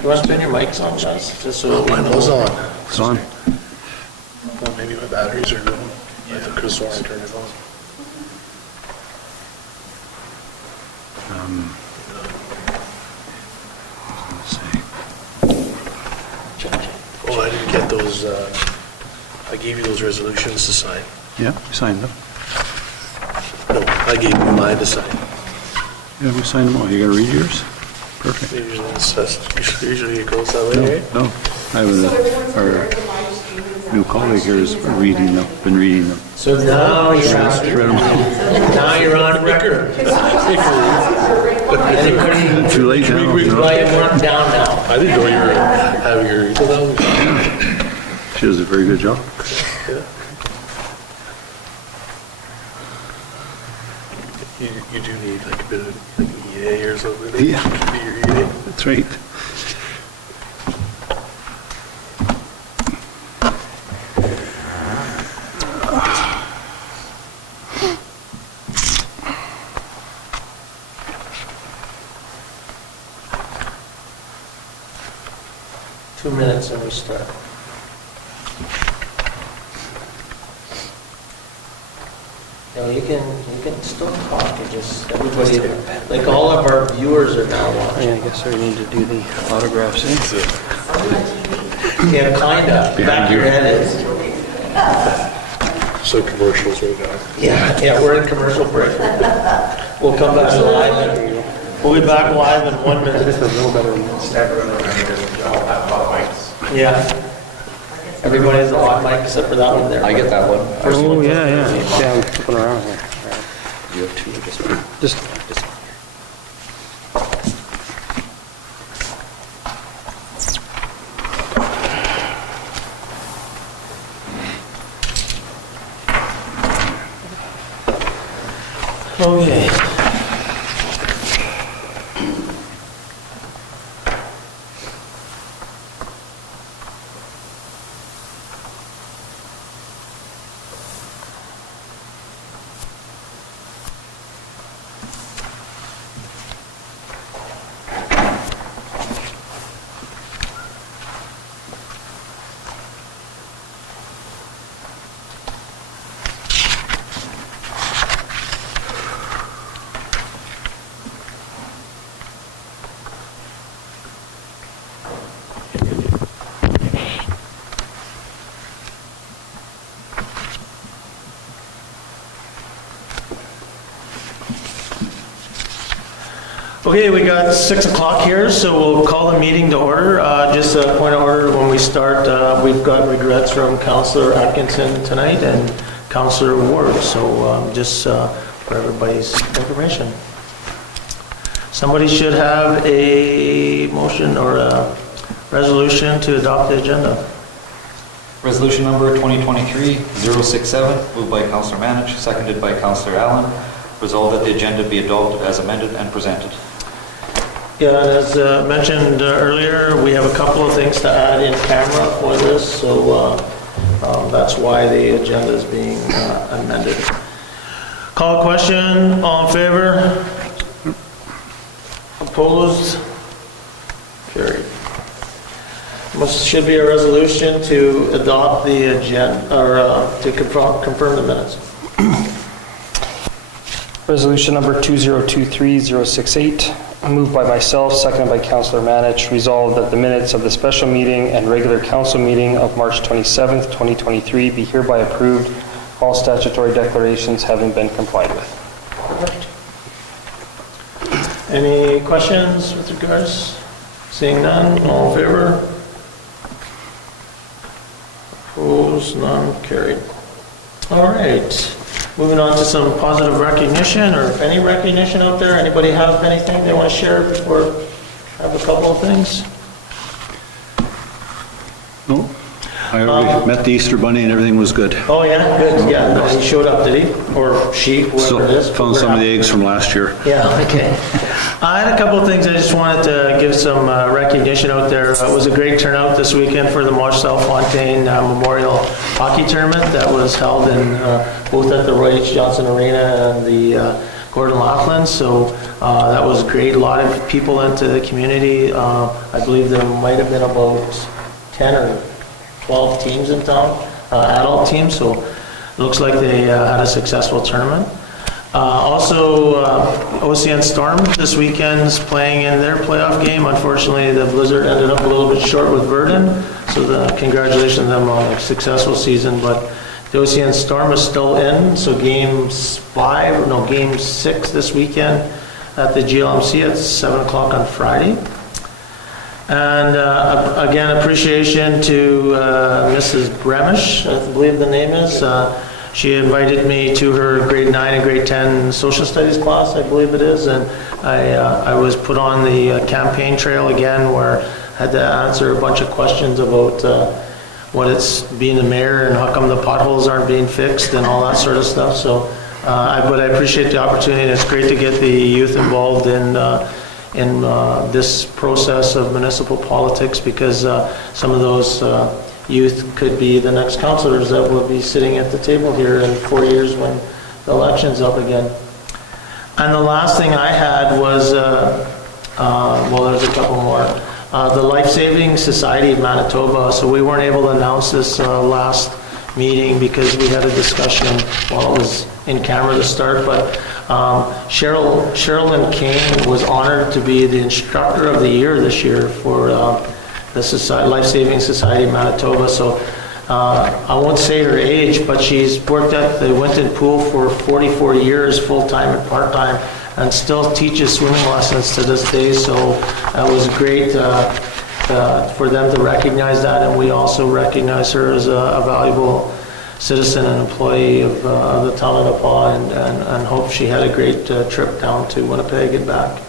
You want to spin your mics on, guys? Just so Mine was on. It's on. Well, maybe my batteries are going. I think Chris Warren turned it on. Oh, I didn't get those, I gave you those resolutions to sign. Yeah, we signed them. No, I gave you mine to sign. Yeah, we signed them all. You gotta read yours? Perfect. Usually it goes that way, right? No, I have our new colleague here has been reading them. So now you're Read them all. now you're on record. Too late now. Why you weren't down now? I didn't know you were having your equal down. She does a very good job. Yeah. You do need like a bit of like EA or something. Yeah. To be your EA. That's right. Two minutes and we start. No, you can still talk, you just, everybody, like all of our viewers are now watching. Yeah, I guess we need to do the autographs. Yeah, kinda, back of your head is. So commercials right now. Yeah, we're in commercial break. We'll come back live, we'll be back live in 1 minute. Just a little better. Yeah. Everybody has a hot mic except for that one there. I get that one. Oh, yeah. Yeah, I'm flipping around here. You have two, just one. Just, Okay. Okay, we got 6 o'clock here, so we'll call the meeting to order. Just a point of order when we start, we've got regrets from Councillor Atkinson tonight and Councillor Ward, so just for everybody's information. Somebody should have a motion or a resolution to adopt the agenda. Resolution number 2023-067, moved by Councillor Manich, seconded by Councillor Allen. Resolved that the agenda be adopted as amended and presented. Yeah, and as mentioned earlier, we have a couple of things to add in camera for this, so that's why the agenda is being amended. Call a question, all in favor? Opposed? Carried. Should be a resolution to adopt the agenda, or to confirm the minutes. resolution number 2023-068, moved by myself, seconded by Councillor Manich, resolved that the minutes of the special meeting and regular council meeting of March 27th, 2023 be hereby approved, all statutory declarations having been complied with. Any questions with regards? Seeing none, all in favor? Opposed, none, carried. All right, moving on to some positive recognition, or if any recognition out there. Anybody have anything they want to share before I have a couple of things? No, I already met the Easter Bunny and everything was good. Oh, yeah, good, yeah, no, he showed up, did he? Or she, whoever it is. So, found some of the eggs from last year. Yeah, okay. I had a couple of things I just wanted to give some recognition out there. It was a great turnout this weekend for the Marcel Fontaine Memorial Hockey Tournament that was held in both at the Roy H. Johnson Arena and the Gordon Laughlin, so that was great. A lot of people into the community. I believe there might have been about 10 or 12 teams in town, adult teams, so it looks like they had a successful tournament. Also, OCN Storm this weekend's playing in their playoff game. Unfortunately, the Blizzard ended up a little bit short with Verdun, so congratulations to them on a successful season, but the OCN Storm is still in, so game 6 this weekend at the GLMC at 7 o'clock on Friday. And again, appreciation to Mrs. Bremish, I believe the name is. She invited me to her grade 9 and grade 10 social studies class, I believe it is, and I was put on the campaign trail again where I had to answer a bunch of questions about what it's being the mayor and how come the potholes aren't being fixed and all that sort of stuff. So, but I appreciate the opportunity, and it's great to get the youth involved in this process of municipal politics, because some of those youth could be the next councillors that will be sitting at the table here in 4 years when the election's up again. And the last thing I had was, well, there's a couple more. The Life Saving Society of Manitoba. So we weren't able to announce this last meeting because we had a discussion while it was in camera to start, but Sherilyn Kane was honored to be the Instructor of the Year this year for the Life Saving Society of Manitoba. So I won't say her age, but she's worked at the Winton Pool for 44 years, full-time and part-time, and still teaches swimming lessons to this day. So it was great for them to recognize that, and we also recognize her as a valuable citizen and employee of the town of Napaw, and hope she had a great trip down to Winnipeg and back.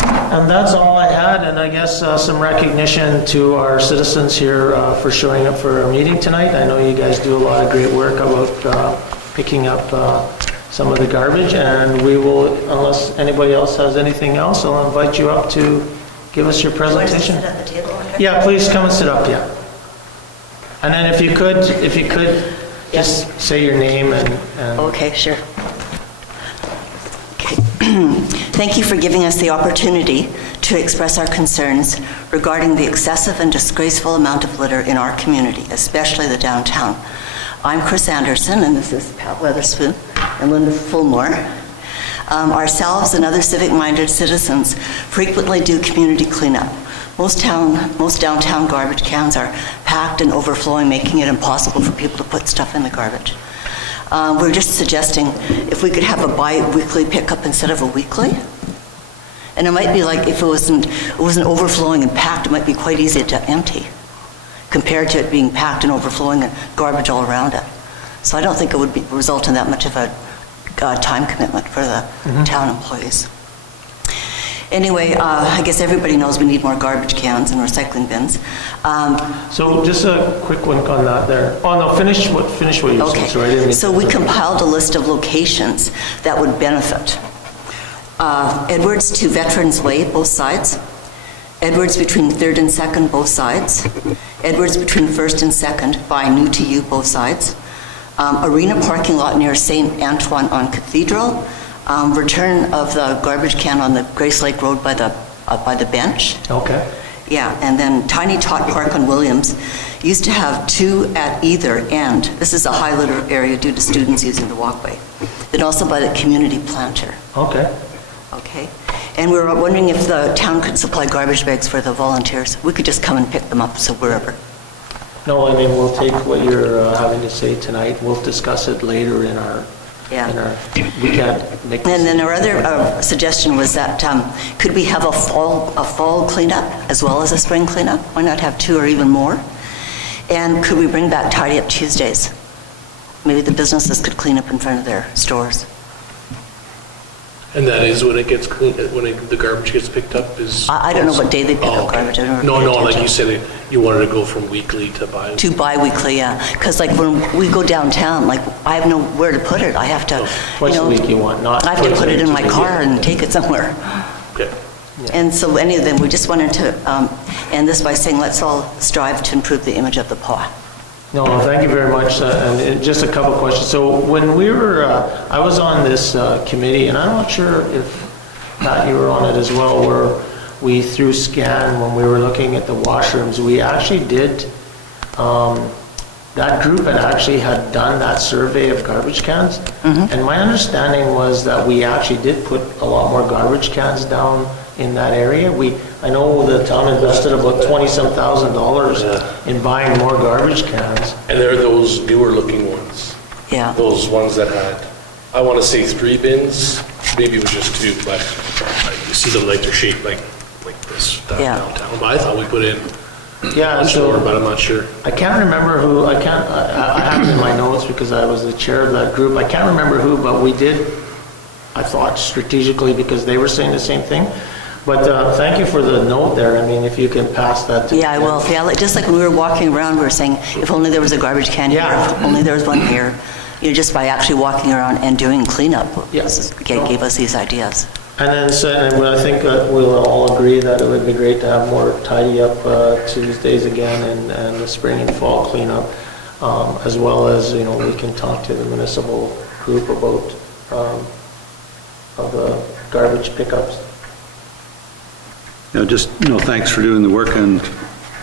And that's all I had, and I guess some recognition to our citizens here for showing up for our meeting tonight. I know you guys do a lot of great work about picking up some of the garbage, and we will, unless anybody else has anything else, I'll invite you up to give us your presentation. Sit at the table? Yeah, please come and sit up, yeah. And then if you could just say your name and Okay, sure. Okay. Thank you for giving us the opportunity to express our concerns regarding the excessive and disgraceful amount of litter in our community, especially the downtown. I'm Chris Anderson, and this is Pat Weatherspoon and Linda Fulmore. Ourselves and other civic-minded citizens frequently do community cleanup. Most downtown garbage cans are packed and overflowing, making it impossible for people to put stuff in the garbage. We're just suggesting if we could have a bi-weekly pickup instead of a weekly. And it might be like if it wasn't overflowing and packed, it might be quite easy to empty compared to it being packed and overflowing and garbage all around it. So I don't think it would result in that much of a time commitment for the town employees. Anyway, I guess everybody knows we need more garbage cans and recycling bins. So just a quick one on that there. Oh no, finish what you were saying. Sorry, I didn't mean So to- we compiled a list of locations that would benefit. Edwards to Veterans Way, both sides. Edwards between 3rd and 2nd, both sides. Edwards between 1st and 2nd by New to You, both sides. Arena parking lot near St. Antoine on Cathedral. Return of the garbage can on the Grace Lake Road by the bench. Okay. Yeah, and then Tiny Tot Park on Williams used to have 2 at either end. This is a high litter area due to students using the walkway. Then also by the community planter. Okay. Okay. And we were wondering if the town could supply garbage bags for the volunteers. We could just come and pick them up, so wherever. No, I mean, we'll take what you're having to say tonight. We'll discuss it later in our, Yeah. we can't make. And then our other suggestion was that could we have a fall cleanup as well as a spring cleanup? Why not have 2 or even more? And could we bring back Tidy Up Tuesdays? Maybe the businesses could clean up in front of their stores. And that is when it gets cleaned, the garbage gets picked up is? I don't know what day they pick up okay. garbage. I don't No, pay like attention. you said, you wanted to go from weekly to bi. To bi-weekly, yeah. Because like when we go downtown, like I have nowhere to put it. I have to, Twice a week you want, not. I have to twice a put it week, in my 2 days. car and take it somewhere. Okay. And so any of them, we just wanted to end this by saying, let's all strive to improve the image of the paw. No, thank you very much. And just a couple questions. So when we were, I was on this committee, and I'm not sure if, Pat, you were on it as well, where we, through SCAN, when we were looking at the washrooms, we actually did, that group had done that survey of garbage cans. And my understanding was that we actually did put a lot more garbage cans down in that area. I know the town invested about $20-some thousand in buying more garbage cans. And they're those newer looking ones. Yeah. Those ones that had, I want to say 3 bins, maybe it was just 2, but you see them like they're shaped like this downtown. But I thought we put in Yeah, much so more, but I'm not sure. I can't remember who, I have it in my notes because I was the chair of that group. I can't remember who, but we did, I thought strategically, because they were saying the same thing. But thank you for the note there. I mean, if you can pass that to... Yeah, I will. Yeah, just like when we were walking around, we were saying, if only there was a garbage can here, if only there was one here. You know, just by actually walking around and doing cleanup, gave us these ideas. And then second, I think we'll all agree that it would be great to have more tidy up Tuesdays again and the spring and fall cleanup, as well as, you know, we can talk to the municipal group about of the garbage pickups. Thanks for doing the work and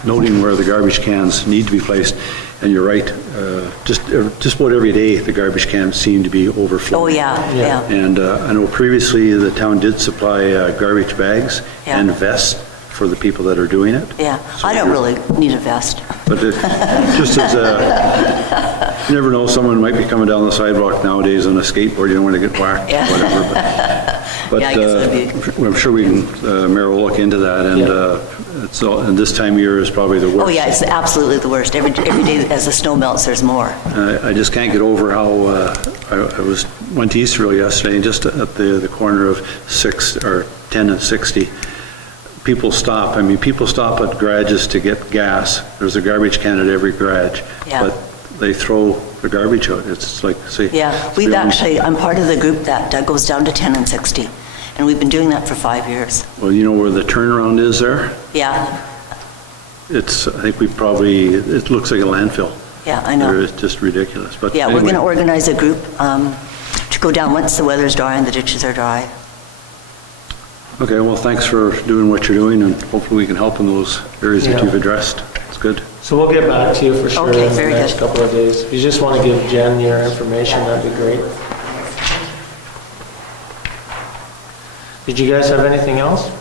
noting where the garbage cans need to be placed. And you're right, just about every day, the garbage cans seem to be overflowing. Oh, yeah. And I know previously the town did supply garbage bags and vests for the people that are doing it. Yeah, So I don't really need a vest. But just as you never know, someone might be coming down the sidewalk nowadays on a skateboard, you don't want to get whacked, Yeah. whatever. But Yeah, I guess that'd I'm sure we can, Mayor will look into that, and this time of year is probably the worst. Oh, yeah, it's absolutely the worst. Every day as the snow melts, there's more. I just can't get over how, I went to Easterville yesterday, and just at the corner of 10 and 60, people stop. I mean, people stop at garages to get gas. There's a garbage can at every garage. Yeah. But they throw the garbage out. It's like, see. Yeah, I'm part of the group that goes down to 10 and 60, and we've been doing that for 5 years. Well, you know where the turnaround is there? Yeah, I think it looks like a landfill. yeah, I know. It's just ridiculous. But Yeah, we're anyway. going to organize a group to go down once the weather's dry and the ditches are dry. Okay, well, thanks for doing what you're doing, and hopefully we can help in those areas that Yeah. you've addressed. It's good. So we'll get back to you for sure Okay, in the very next good. couple of days. If you just want to give Jen your information, that'd be great. Did you guys have anything else?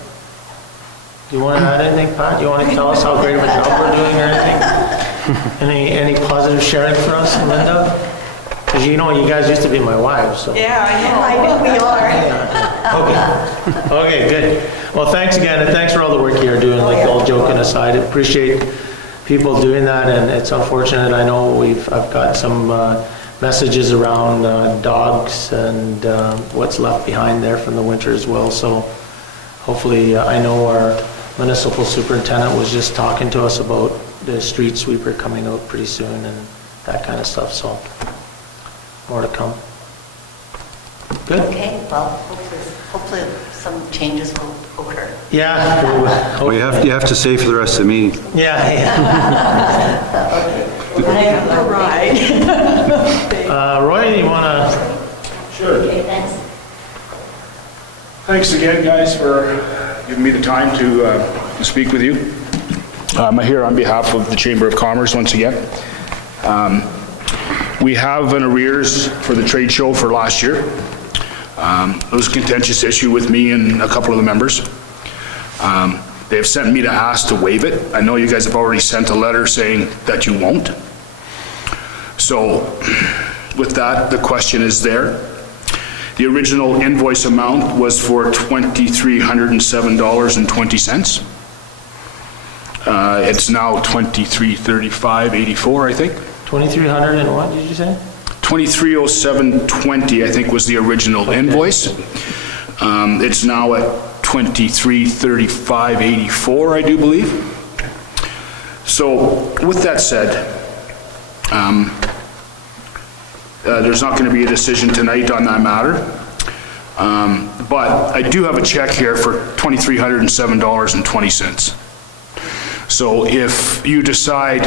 Do you want to add anything, Pat? Do you want to tell us how great of a job we're doing or anything? Any positive sharing for us, Linda? Because you know, you guys used to be my wives, so. Yeah, I know we are. Okay, good. Well, thanks again, and thanks for all the work you're doing, like all joking aside. I appreciate people doing that, and it's unfortunate. I know I've got some messages around dogs and what's left behind there from the winter as well, so hopefully, I know our municipal superintendent was just talking to us about the street sweeper coming out pretty soon and that kind of stuff, so more to come. Good? Okay, well, hopefully some changes will occur. Yeah. Well, you have to stay for the rest of the meeting. Yeah. All right. Roy, you want to? Sure. Okay, thanks. Thanks again, guys, for giving me the time to speak with you. I'm here on behalf of the Chamber of Commerce once again. We have an arrears for the trade show for last year. It was a contentious issue with me and a couple of the members. They have sent me to ask to waive it. I know you guys have already sent a letter saying that you won't. So with that, the question is there. The original invoice amount was for $2,307.20. It's now $2,335.84, I think. 2,300 and what did you say? $2,307.20, I think, was the original invoice. It's now at $2,335.84, I do believe. So with that said, there's not going to be a decision tonight on that matter. But I do have a check here for $2,307.20. So if you decide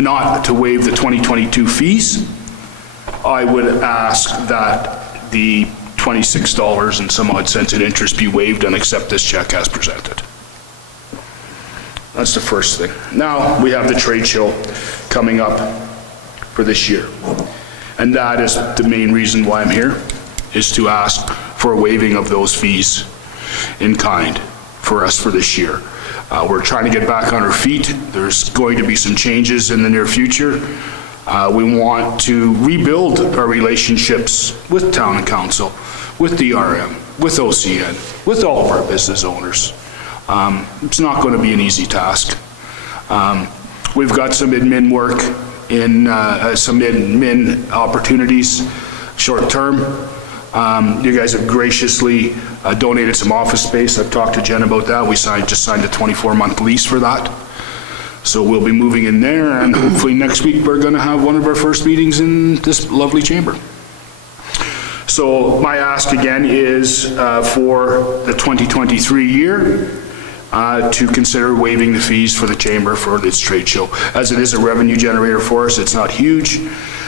not to waive the 2022 fees, I would ask that the $26 and some odd cents in interest be waived and accept this check as presented. That's the first thing. Now, we have the trade show coming up for this year. And that is the main reason why I'm here, is to ask for a waiving of those fees in kind for us for this year. We're trying to get back on our feet. There's going to be some changes in the near future. We want to rebuild our relationships with town and council, with DRM, with OCN, with all of our business owners. It's not going to be an easy task. We've got some admin work in some admin opportunities short term. You guys have graciously donated some office space. I've talked to Jen about that. We just signed a 24-month lease for that. So we'll be moving in there, and hopefully next week we're going to have one of our first meetings in this lovely chamber. So my ask again is for the 2023 year to consider waiving the fees for the chamber for this trade show. As it is a revenue generator for us, it's not huge.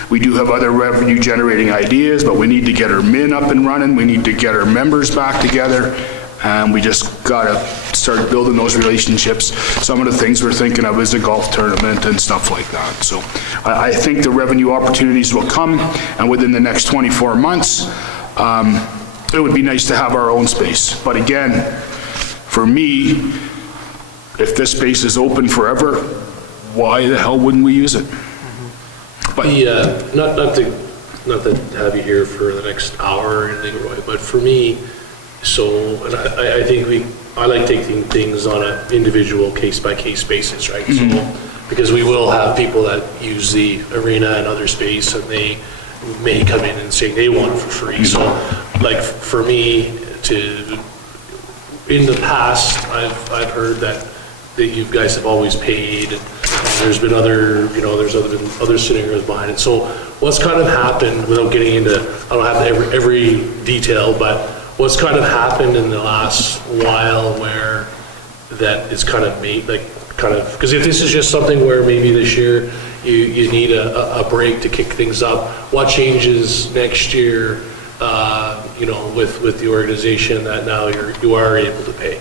We do have other revenue generating ideas, but we need to get our min up and running. We need to get our members back together, and we just gotta start building those relationships. Some of the things we're thinking of is a golf tournament and stuff like that. So I think the revenue opportunities will come, and within the next 24 months, it would be nice to have our own space. But again, for me, if this space is open forever, why the hell wouldn't we use it? But not to have you here for the next hour or anything, Roy, but for me, and I think I like taking things on an individual case-by-case basis, right? So, because we will have people that use the arena and other space, and they may come in and say they want it for free. So, like, for me, in the past, I've heard that you guys have always paid. There's been been other scenarios behind it. So what's kind of happened, without getting into, I don't have every detail, but what's kind of happened in the last while where that is kind of made, because if this is just something where maybe this year you need a break to kick things up, what changes next year, with the organization that now you are able to pay?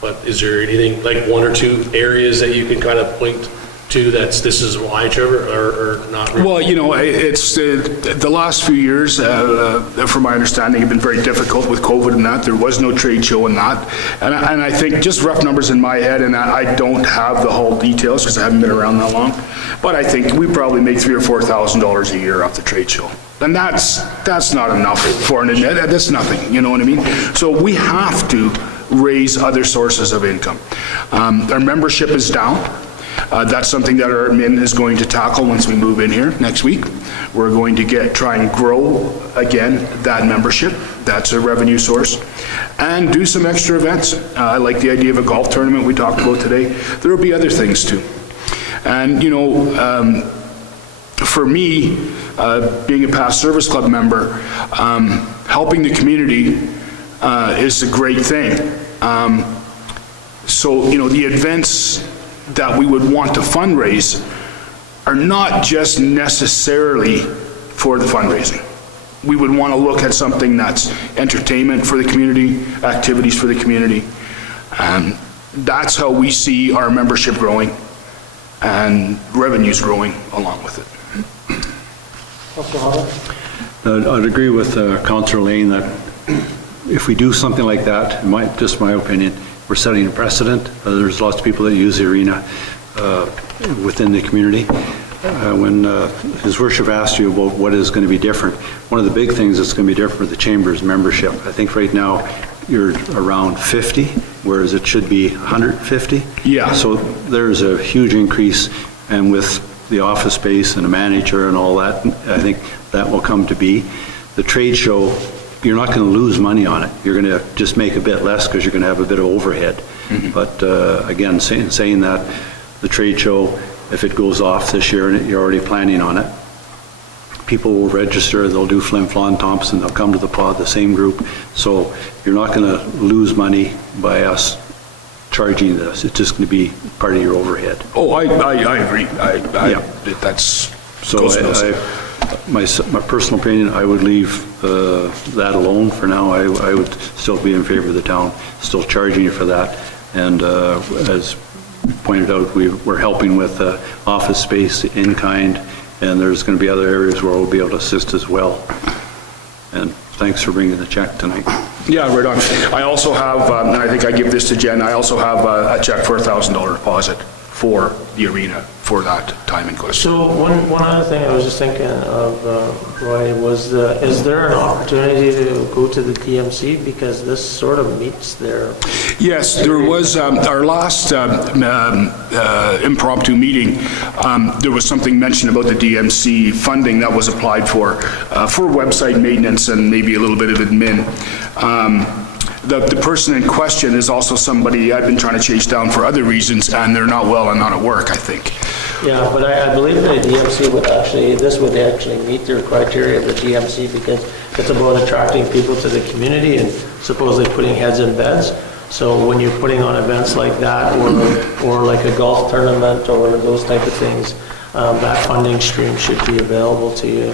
But is there anything, like one or two areas that you can kind of point to this is why, Trevor, or not really? Well, it's the last few years, from my understanding, have been very difficult with COVID and that. There was no trade show and that. And I think just rough numbers in my head, and I don't have the whole details because I haven't been around that long, but I think we probably make $3,000 or $4,000 a year off the trade show. And that's not enough for an event. That's nothing, you know what I mean? So we have to raise other sources of income. Our membership is down. That's something that our admin is going to tackle once we move in here next week. We're going to try and grow again that membership. That's a revenue source. And do some extra events. I like the idea of a golf tournament we talked about today. There will be other things too. And for me, being a past service club member, helping the community is a great thing. So the events that we would want to fundraise are not just necessarily for the fundraising. We would want to look at something that's entertainment for the community, activities for the community. And that's how we see our membership growing and revenues growing along with it. I'd agree with Councillor Lane that if we do something like that, just my opinion, we're setting a precedent. There's lots of people that use the arena within the community. When His Worship asked you about what is going to be different, one of the big things that's going to be different with the Chamber's membership. I think right now you're around 50, whereas it should be 150. Yeah. So there's a huge increase, and with the office space and a manager and all that, I think that will come to be. The trade show, you're not going to lose money on it. You're going to just make a bit less because you're going to have a bit of overhead. But again, saying that, the trade show, if it goes off this year and you're already planning on it, people will register, they'll do Flin Flon Thompson, they'll come to the pod, the same group. So you're not going to lose money by us charging this. It's just going to be part of your overhead. Oh, I agree. Yeah. That's, So goes without saying. my personal opinion, I would leave that alone for now. I would still be in favor of the town still charging you for that. And as pointed out, we're helping with office space in kind, and there's going to be other areas where we'll be able to assist as well. And thanks for bringing the check tonight. Yeah, right on. I also have, and I think I give this to Jen, I also have a check for $1,000 deposit for the arena for that time in question. So one other thing I was just thinking of, Roy, was is there an opportunity to go to the DMC, because this sort of meets their... Yes, there was, our last impromptu meeting, there was something mentioned about the DMC funding that was applied for website maintenance and maybe a little bit of admin. The person in question is also somebody I've been trying to chase down for other reasons, and they're not well and not at work, I think. Yeah, but I believe the DMC would actually, this would actually meet their criteria of the DMC, because it's about attracting people to the community and supposedly putting heads in beds. So when you're putting on events like that, or like a golf tournament or those type of things, that funding stream should be available to you.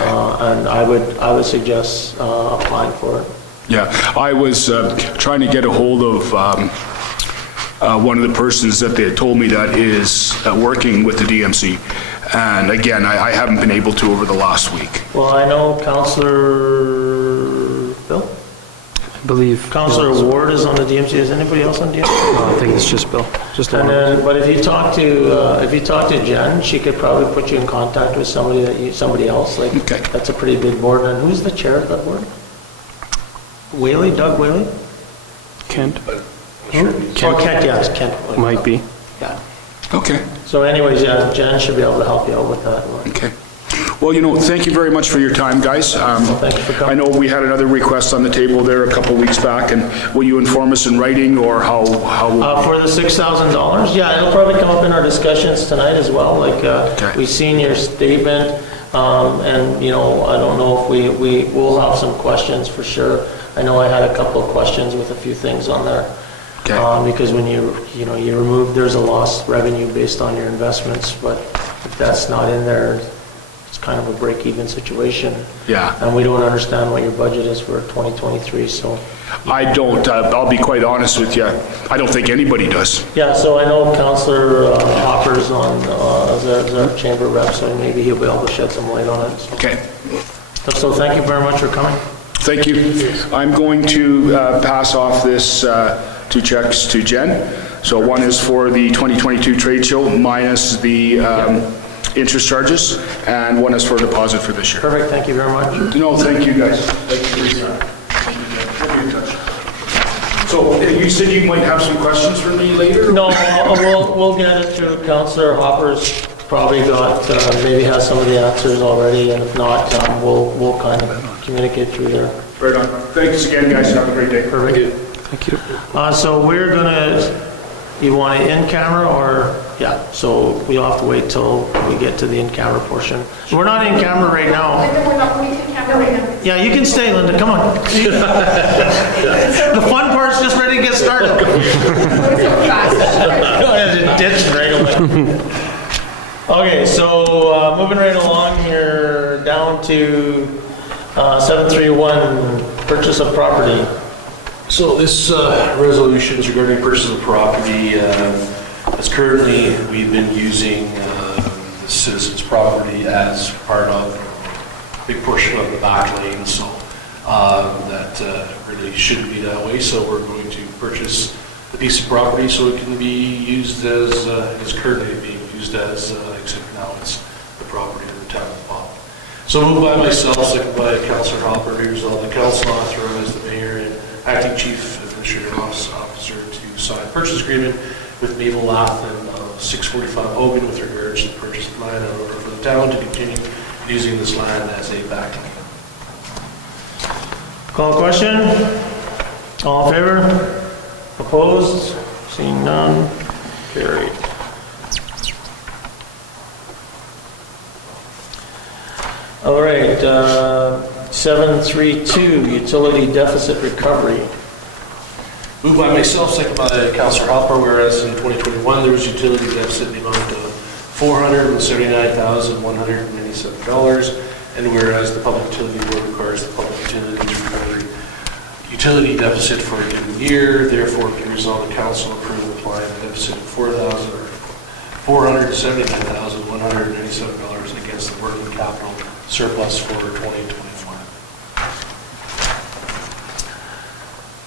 And I would suggest applying for it. Yeah, I was trying to get a hold of one of the persons that they had told me that is working with the DMC. And again, I haven't been able to over the last week. Well, I know Councillor Bill? I believe. Councillor Ward is on the DMC. Is anybody else on DMC? No, I think it's just Bill. Just the And one. then, but if you talk to Jen, she could probably put you in contact with somebody else. Like, Okay. that's a pretty big board. And who's the chair of that board? Whaley, Doug Whaley? Kent? Kent, yes, Kent. Whaley. Might be. Yeah. Okay, So anyways, yeah, Jen should be able to help you out with that. okay. Well, thank you very much for your time, guys. Thank you for coming. I know we had another request on the table there a couple weeks back, and will you inform us in writing, or how? For the $6,000, yeah, it'll probably come up in our discussions tonight as well. Like, Okay. we've seen your statement, and, I don't know if we will have some questions for sure. I know I had a couple of questions with a few things on there. Okay. Because when you remove, there's a lost revenue based on your investments, but if that's not in there, it's kind of a break-even situation. Yeah. And we don't understand what your budget is for 2023, so. I don't, I'll be quite honest with you, I don't think anybody does. Yeah, so I know Councillor Hopper's on, as our chamber rep, so maybe he'll be able to shed some light on it. Okay. So thank you very much for coming. Thank you. I'm going to pass off this two checks to Jen. So one is for the 2022 trade show minus the interest charges, and one is for a deposit for this year. Perfect, thank you very much. No, thank you, guys. Thank you for your time. So you said you might have some questions for me later? No, we'll get it to Councillor Hopper's probably got, maybe has some of the answers already, and if not, we'll kind of communicate through there. Right on. Thanks again, guys. Have a great day. Perfect. Thank you. So we're gonna, you want it in camera or, yeah, so we'll have to wait till we get to the in-camera portion. We're not in camera right now. Linda, we're not going to camera right now. Yeah, you can stay, Linda, come on. The fun part's just ready to get started. So fast. Go ahead and ditch right away. Okay, so moving right along here, down to 731, purchase of property. So this resolution is regarding purchase of property. As currently, we've been using the citizens' property as part of a big portion of the back lane, so that really shouldn't be that way. So we're going to purchase a piece of property so it can be used as is currently being used as, except now it's the property of the town of Bob. So moved by myself, second by Councillor Hopper, here's all the council authorize the mayor and acting chief administrative officer to sign purchase agreement with Mabel Lathan of 645 Hogan with regards to the purchase of land in order for the town to continue using this land as a backlane. Call question? All in favor? Opposed? Seeing none? Carried. All right, 732, utility deficit recovery. Moved by myself, second by Councillor Hopper, whereas in 2021, there was utility deficit in the amount of $479,197, and whereas the Public Utility Board requires the Public Utilities to recover utility deficit for a given year, therefore be resolved the council approve applying the deficit of $479,197 against the working capital surplus for 2021.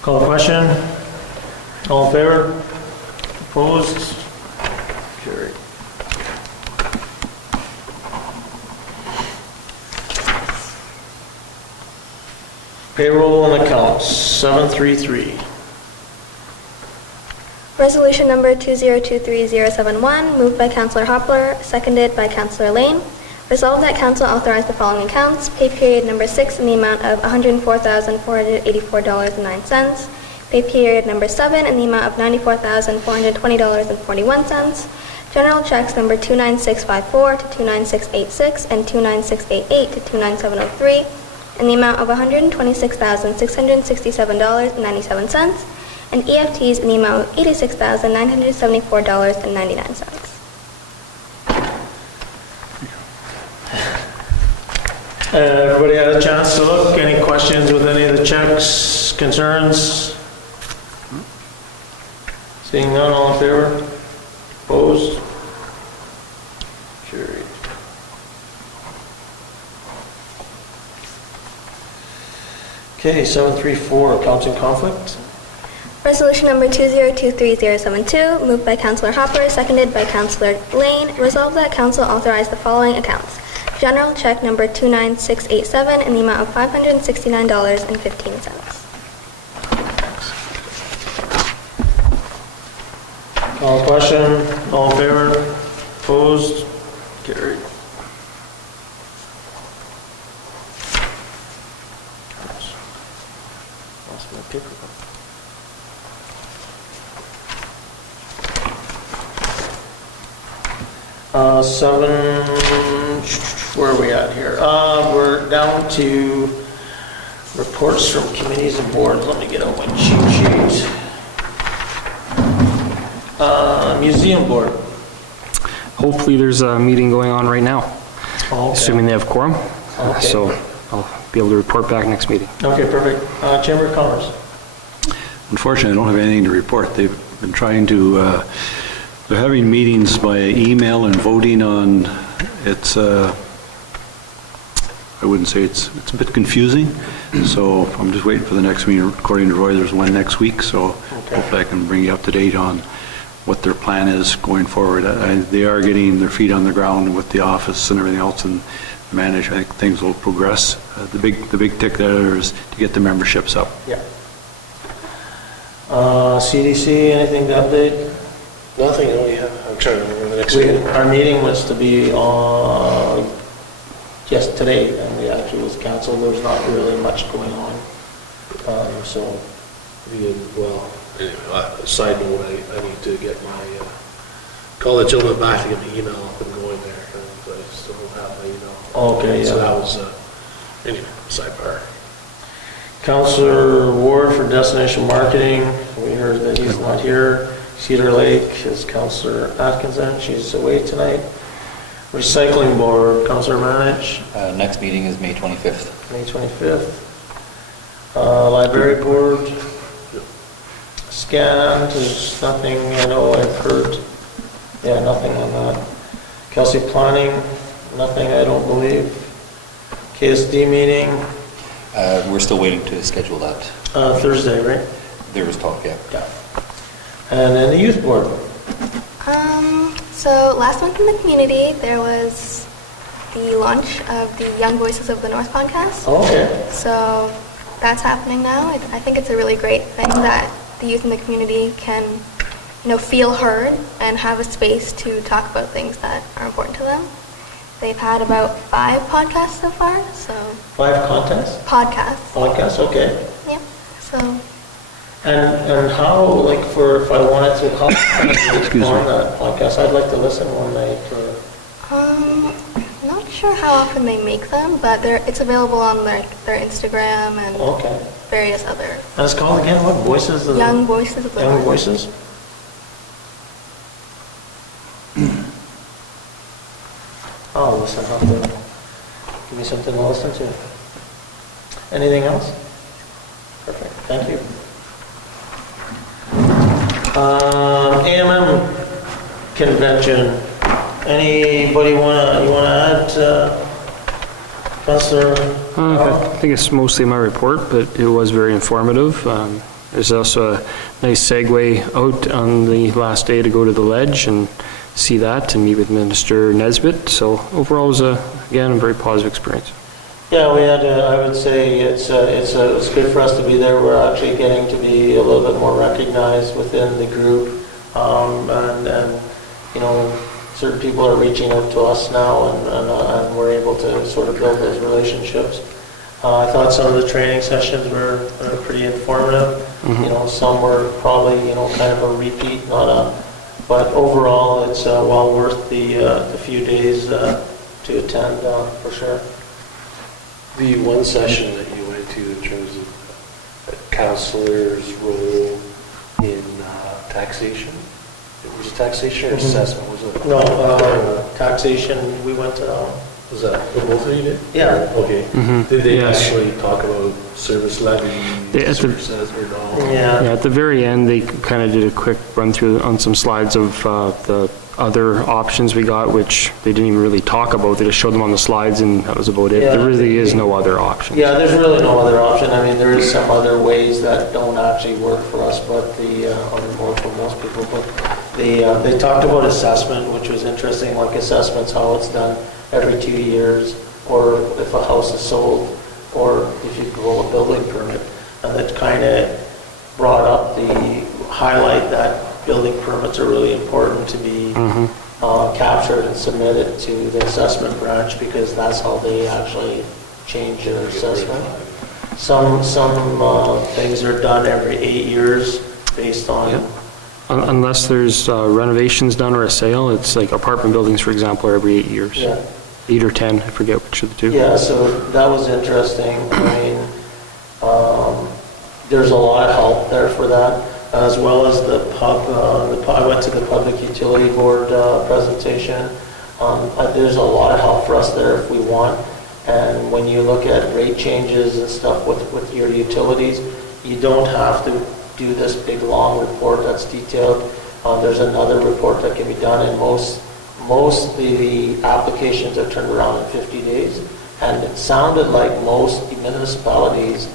Call the question. All in favor? Opposed? Carried. Payroll and accounts, 733. Resolution number 2023071, moved by Councillor Hopper, seconded by Councillor Lane. Resolved that council authorize the following accounts. Pay period number 6 in the amount of $104,484.09. Pay period number 7 in the amount of $94,420.41. General checks number 29654 to 29686 and 29688 to 29703 in the amount of $126,667.97. And EFTs in the amount of $86,974.99. Everybody had a chance to look? Any questions with any of the checks, concerns? Seeing none, all in favor? Opposed? Carried. Okay, 734, accounts and conflict. Resolution number 2023072, moved by Councillor Hopper, seconded by Councillor Lane. Resolved that council authorize the following accounts. General check number 29687 in the amount of $569.15. Call the question, all in favor? Opposed? Carried. Lost my paper. Where are we at here? We're down to reports from committees and boards. Let me get out my cheat sheet. Museum board. Hopefully, there's a meeting going on right now, Okay. assuming they have quorum. Okay. So I'll be able to report back next meeting. Okay, perfect. Chamber of Commerce. Unfortunately, I don't have anything to report. They've been trying to, they're having meetings by email and voting on, it's, I wouldn't say it's a bit confusing. So I'm just waiting for the next meeting. According to Roy, there's one next week, so hopefully I can bring you up to date on what their plan is going forward. They are getting their feet on the ground with the office and everything else, and manage. I think things will progress. The big tick there is to get the memberships up. Yeah. CDC, anything to update? Nothing, I'm trying to remember the next meeting. Our meeting was to be just today, and we actually was canceled. There's not really much going on. So, Well, anyway, side note, I need to get my, call the gentleman back to get my email up and going there, and I still don't have my email. okay, So that yeah. was, anyway, sidebar. Councillor Ward for destination marketing. We heard that he's not here. Cedar Lake is Councillor Atkinson. She's away tonight. Recycling board, Councillor Manich, Next meeting is May 25th. May 25th. Library board. Scanned, there's nothing, I know I've heard, yeah, nothing on that. Kelsey Planning, nothing, I don't believe. KSD meeting, We're still waiting to schedule that. Thursday, right? There was talk, yeah. Yeah. And then the youth board. So last month in the community, there was the launch of the Young Voices of the North podcast. Oh, okay. So that's happening now. I think it's a really great thing that the youth in the community can, feel heard and have a space to talk about things that are important to them. They've had about 5 podcasts so far, so 5 contests? Podcasts, okay. yeah. So And how, like, if I wanted to comment Excuse me. on that podcast, I'd like to listen one night. not sure how often they make them, but it's available on their Instagram and Okay. various other And it's called again, what, Voices of... Young Voices of the Young North. Voices? Oh, listen, I'll have to give me something to listen to. Anything else? Perfect, thank you. AMM convention. Anybody you wanna add, Councillor? I think it's mostly my report, but it was very informative. There's also a nice segue out on the last day to go to the Ledge and see that and meet with Minister Nesbitt. So overall, it was, again, a very positive experience. Yeah, we had, I would say it's good for us to be there. We're actually getting to be a little bit more recognized within the group. And you know, certain people are reaching out to us now and we're able to sort of build those relationships. I thought some of the training sessions were pretty informative. You know, some were probably, you know, kind of a repeat, but overall it's well worth the few days to attend for sure. The one session that you went to in terms of councillors' role in taxation, was it taxation or assessment? Was it? No, taxation, we went to, Was that what both of you did? Yeah. Okay. Did they Yes. actually talk about service levy, services or no? yeah. Yeah, at the very end, they kind of did a quick run through on some slides of the other options we got, which they didn't even really talk about. They just showed them on the slides and that was about it. Yeah. There really is no other option. Yeah, there's really no other option. I mean, there is some other ways that don't actually work for us, but or for most people, but they talked about assessment, which was interesting, like assessments, how it's done every 2 years, or if a house is sold, or if you roll a building permit. And that kind of brought up the highlight that building permits are really important to be captured and submitted to the assessment branch, because that's how they actually change their assessment. Some things are done every 8 years based on... Yep. Unless there's renovations done or a sale, it's like apartment buildings, for example, are every 8 years. Yeah. 8 or 10, I forget which of the two. Yeah, so that was interesting. I mean, there's a lot of help there for that, as well as the pub. I went to the Public Utility Board presentation. There's a lot of help for us there if we want. And when you look at rate changes and stuff with your utilities, you don't have to do this big long report that's detailed. There's another report that can be done, and most of the applications are turned around in 50 days. And it sounded like most municipalities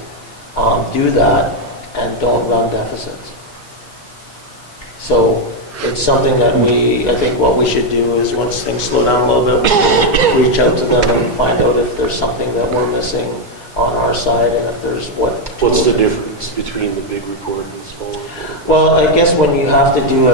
do that and don't run deficits. So it's something that I think what we should do is, once things slow down a little bit, we'll reach out to them and find out if there's something that we're missing on our side, and if there's What's the difference between the big report and the small report? Well, I guess when you have to do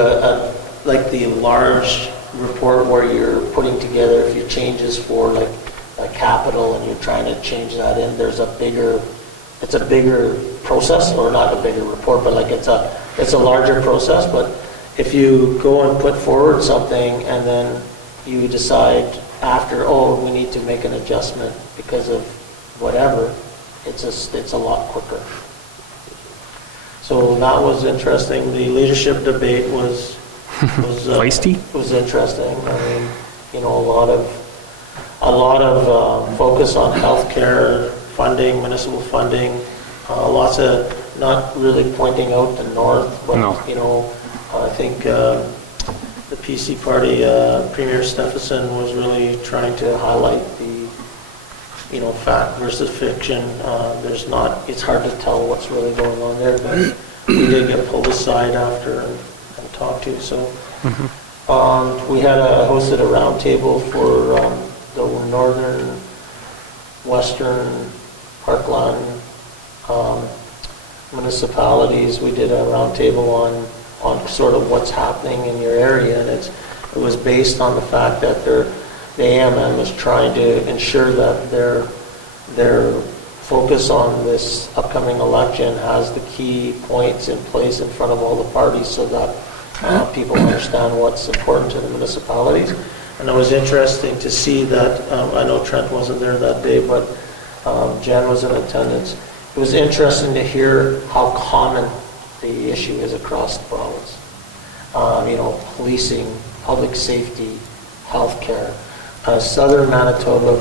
like the large report where you're putting together a few changes for like a capital and you're trying to change that in, it's a bigger process, or not a bigger report, but like it's a larger process. But if you go and put forward something and then you decide after, oh, we need to make an adjustment because of whatever, it's a lot quicker. So that was interesting. The leadership debate was Feisty? was interesting. I mean, you know, a lot of focus on healthcare funding, municipal funding, lots of not really pointing out the north, but No. you know, I think the PC party, Premier Stephenson, was really trying to highlight the, you know, fact versus fiction. It's hard to tell what's really going on there, but we did get pulled aside after and talked to. So we had hosted a roundtable for the northern, western, Parkland municipalities. We did a roundtable on sort of what's happening in your area, and it was based on the fact that the AMM is trying to ensure that their focus on this upcoming election has the key points in place in front of all the parties, so that people understand what's important to the municipalities. And it was interesting to see that, I know Trent wasn't there that day, but Jen was in attendance. It was interesting to hear how common the issue is across the province. Policing, public safety, healthcare. Southern Manitoba,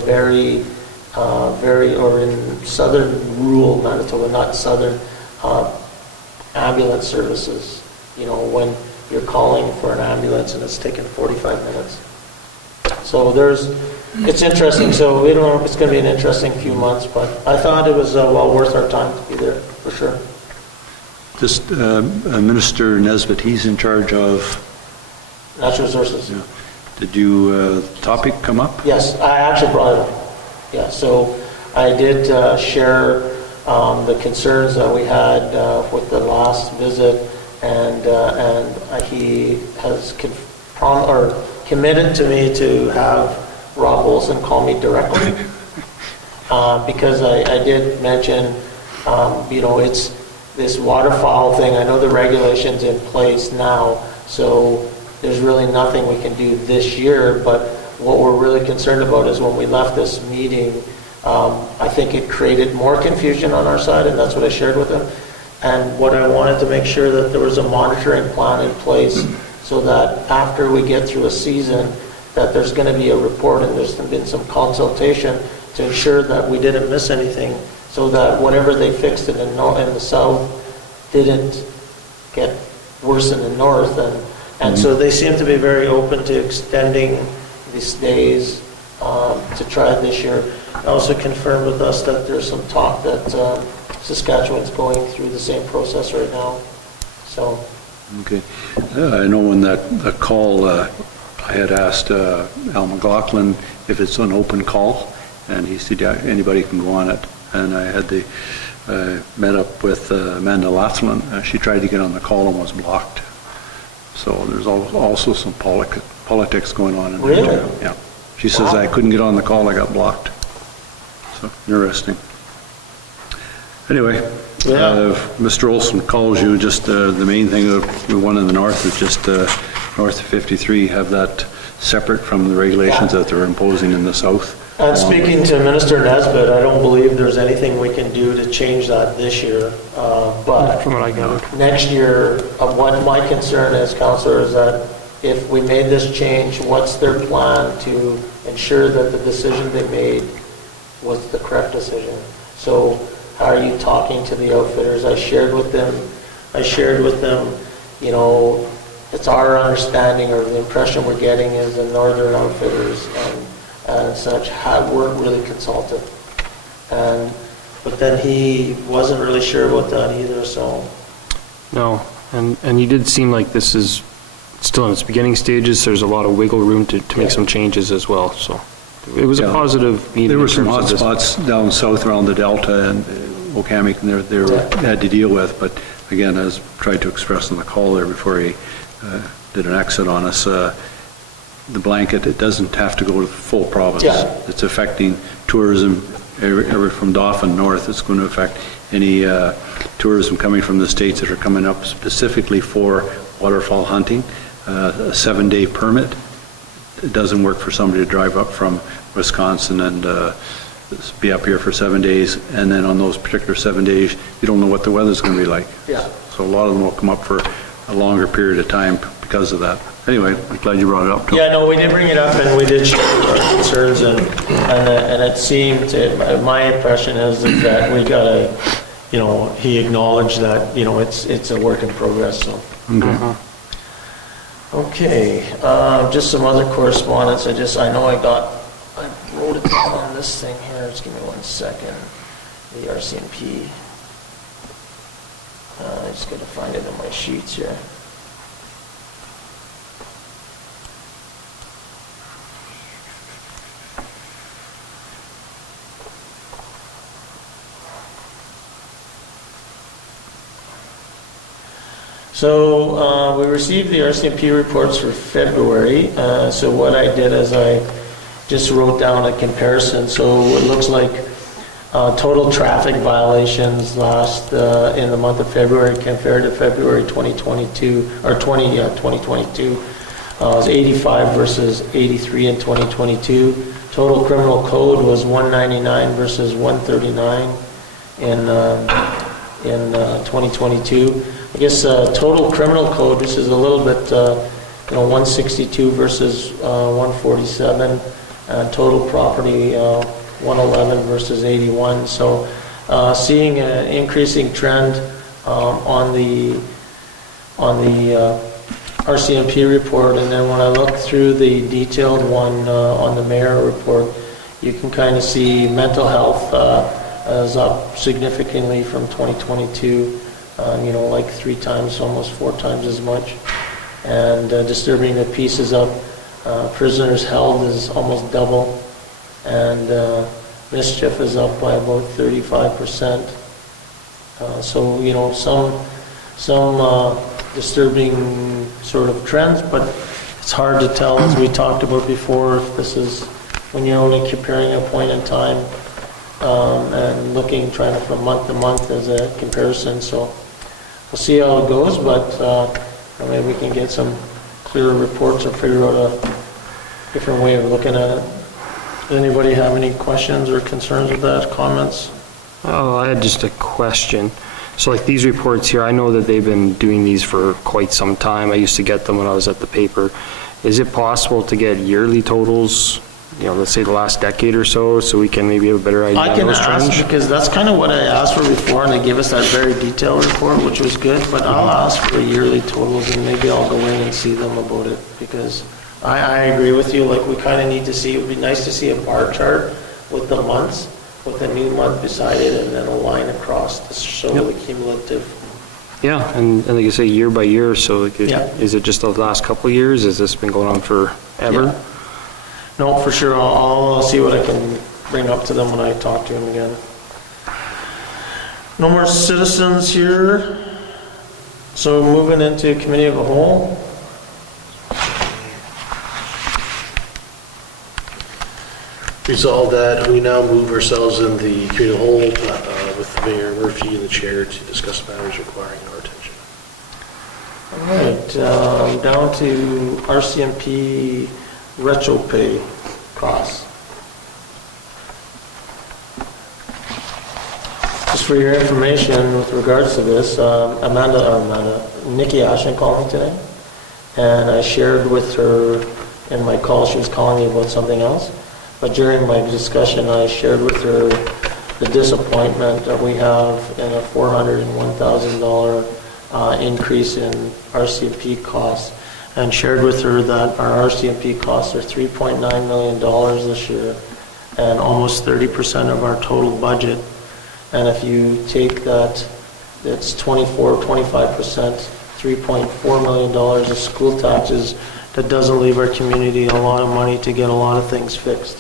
or in southern rural Manitoba, not southern, ambulance services. When you're calling for an ambulance and it's taken 45 minutes. So it's interesting. So we don't know if it's going to be an interesting few months, but I thought it was well worth our time to be there, for sure. Just Minister Nesbitt, he's in charge of... Natural resources. Yeah. Did you, topic come up? Yes, I actually brought it up. Yeah, so I did share the concerns that we had with the last visit, and he has committed to me to have Rob Olson call me directly, because I did mention, it's this waterfowl thing. I know the regulation's in place now, so there's really nothing we can do this year, but what we're really concerned about is when we left this meeting, I think it created more confusion on our side, and that's what I shared with him. And what I wanted to make sure that there was a monitoring plan in place so that after we get through a season, that there's going to be a report and there's been some consultation to ensure that we didn't miss anything, so that whatever they fixed in the south didn't get worse in the north. And so they seem to be very open to extending these days to try it this year. Also confirmed with us that there's some talk that Saskatchewan's going through the same process right now. So. Okay. I know when that call, I had asked Al McLaughlin if it's an open call, and he said, yeah, anybody can go on it. And I had met up with Amanda Lathland. She tried to get on the call and was blocked. So there's also some politics going on in there. Really? Yeah. She says, I couldn't get on the call, I got blocked. So, interesting. Anyway, Mr. Olson calls you, just the main thing, the one in the north is just north of 53, have that separate from the regulations that they're imposing in the south. And speaking to Minister Nesbitt, I don't believe there's anything we can do to change that this year. But From what I gathered. next year, what my concern is, Councillor, is that if we made this change, what's their plan to ensure that the decision they made was the correct decision? So how are you talking to the outfitters? I shared with them, it's our understanding, or the impression we're getting is the northern outfitters and such weren't really consulted. But then he wasn't really sure about that either, so. No, and you did seem like this is still in its beginning stages. There's a lot of wiggle room to make some changes as well, so it was a positive meeting. There were some in hot terms of spots down south around the Delta and Okamic, and they had to deal with, but again, as tried to express on the call there before he did an exit on us, the blanket, it doesn't have to go to the full province. Yeah. It's affecting tourism every from Dauphin north. It's going to affect any tourism coming from the States that are coming up specifically for waterfowl hunting. A 7-day permit. It doesn't work for somebody to drive up from Wisconsin and be up here for 7 days, and then on those particular 7 days, you don't know what the weather's going to be like. Yeah. So a lot of them will come up for a longer period of time because of that. Anyway, I'm glad you brought it up, Tom. Yeah, no, we did bring it up, and we did share our concerns, and it seemed, my impression is that we got he acknowledged that, it's a work in progress, so. Okay, just some other correspondence. I wrote it down on this thing here. Just give me 1 second. The RCMP. I just got to find it in my sheets here. So we received the RCMP reports for February. So what I did is I just wrote down a comparison. So it looks like total traffic violations in the month of February compared to February 2022 or 2022. It was 85 versus 83 in 2022. Total criminal code was 199 versus 139 in 2022. I guess total criminal code, this is a little bit, 162 versus 147, and total property 111 versus 81. So seeing an increasing trend on the RCMP report, and then when I look through the detailed one on the mayor report, you can kind of see mental health is up significantly from 2022, like 3 times, almost 4 times as much. And disturbing the peace is up. Prisoners held is almost double, and mischief is up by about 35%. So some disturbing sort of trends, but it's hard to tell, as we talked about before, if this is when you're only comparing a point in time and looking, trying to from month to month as a comparison. So we'll see how it goes, but maybe we can get some clearer reports or figure out a different way of looking at it. Does anybody have any questions or concerns with that, comments? Oh, I had just a question. So like these reports here, I know that they've been doing these for quite some time. I used to get them when I was at the paper. Is it possible to get yearly totals, let's say the last decade or so we can maybe have a better idea I of can those ask, trends? because that's kind of what I asked for before, and they gave us that very detailed report, which was good, but I'll ask for the yearly totals, and maybe I'll go in and see them about it, because I agree with you, like we kind of need to see, it would be nice to see a bar chart with the months, with a new month beside it, and then a line across to show the cumulative. Yeah, and like you say, year by year, so like Yeah. is it just the last couple of years? Has this been going on forever? Yeah. No, for sure, I'll see what I can bring up to them when I talk to them again. No more citizens here, so moving into committee of the whole. Resolved that we now move ourselves in the committee of the whole with Mayor Murphy and the chair to discuss matters requiring our attention. All right, down to RCMP retro pay costs. Just for your information with regards to this, Nikki Ashton called me today, and I shared with her in my call, she was calling me about something else, but during my discussion I shared with her the disappointment that we have in a $401,000 increase in RCMP costs, and shared with her that our RCMP costs are $3.9 million this year and almost 30% of our total budget. And if you take that, it's 25%, $3.4 million of school taxes. That doesn't leave our community a lot of money to get a lot of things fixed.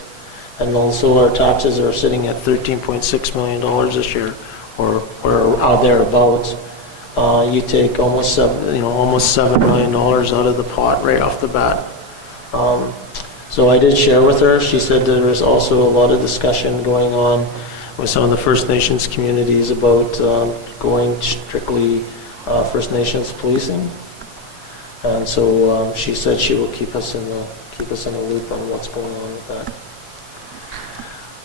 And also our taxes are sitting at $13.6 million this year, or out thereabouts. You take almost $7 million out of the pot right off the bat. So I did share with her. She said there was also a lot of discussion going on with some of the First Nations communities about going strictly First Nations policing. And so she said she will keep us in the loop on what's going on with that.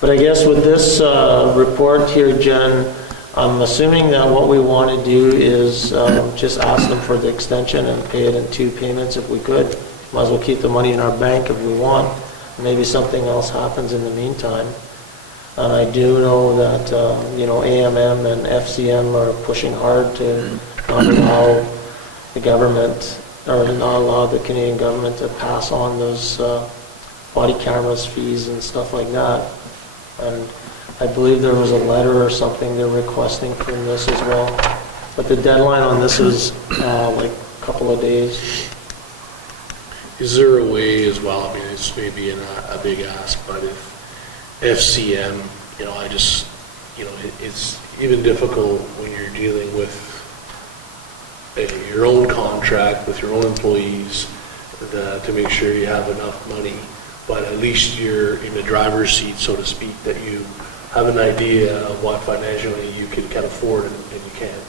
But I guess with this report here, Jen, I'm assuming that what we want to do is just ask them for the extension and pay it in 2 payments if we could. Might as well keep the money in our bank if we want. Maybe something else happens in the meantime. And I do know that AMM and FCM are pushing hard to not allow the government, or not allow the Canadian government to pass on those body cameras fees and stuff like that. And I believe there was a letter or something they're requesting from this as well. But the deadline on this is like a couple of days. Is there a way as well, I mean, it's maybe a big ask, but if FCM, it's even difficult when you're dealing with your own contract with your own employees to make sure you have enough money, but at least you're in the driver's seat, so to speak, that you have an idea of what financially you can afford and you can't.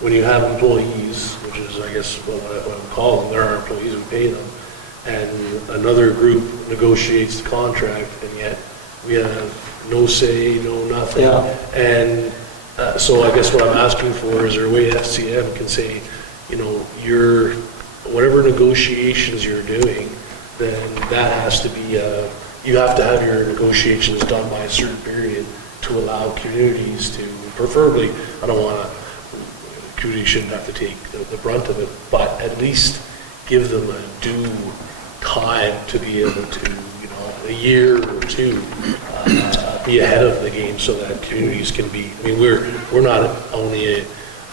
When you have employees, which is I guess what I would call them, they're our employees, we pay them, and another group negotiates the contract, and yet we have no say, no nothing. Yeah. And so I guess what I'm asking for is there a way FCM can say, you know, whatever negotiations you're doing, then that has to be, you have to have your negotiations done by a certain period to allow communities to, preferably, I don't want to, community shouldn't have to take the brunt of it, but at least give them a due time to be able to, you know, a year or two, be ahead of the game so that communities can be, I mean, we're not only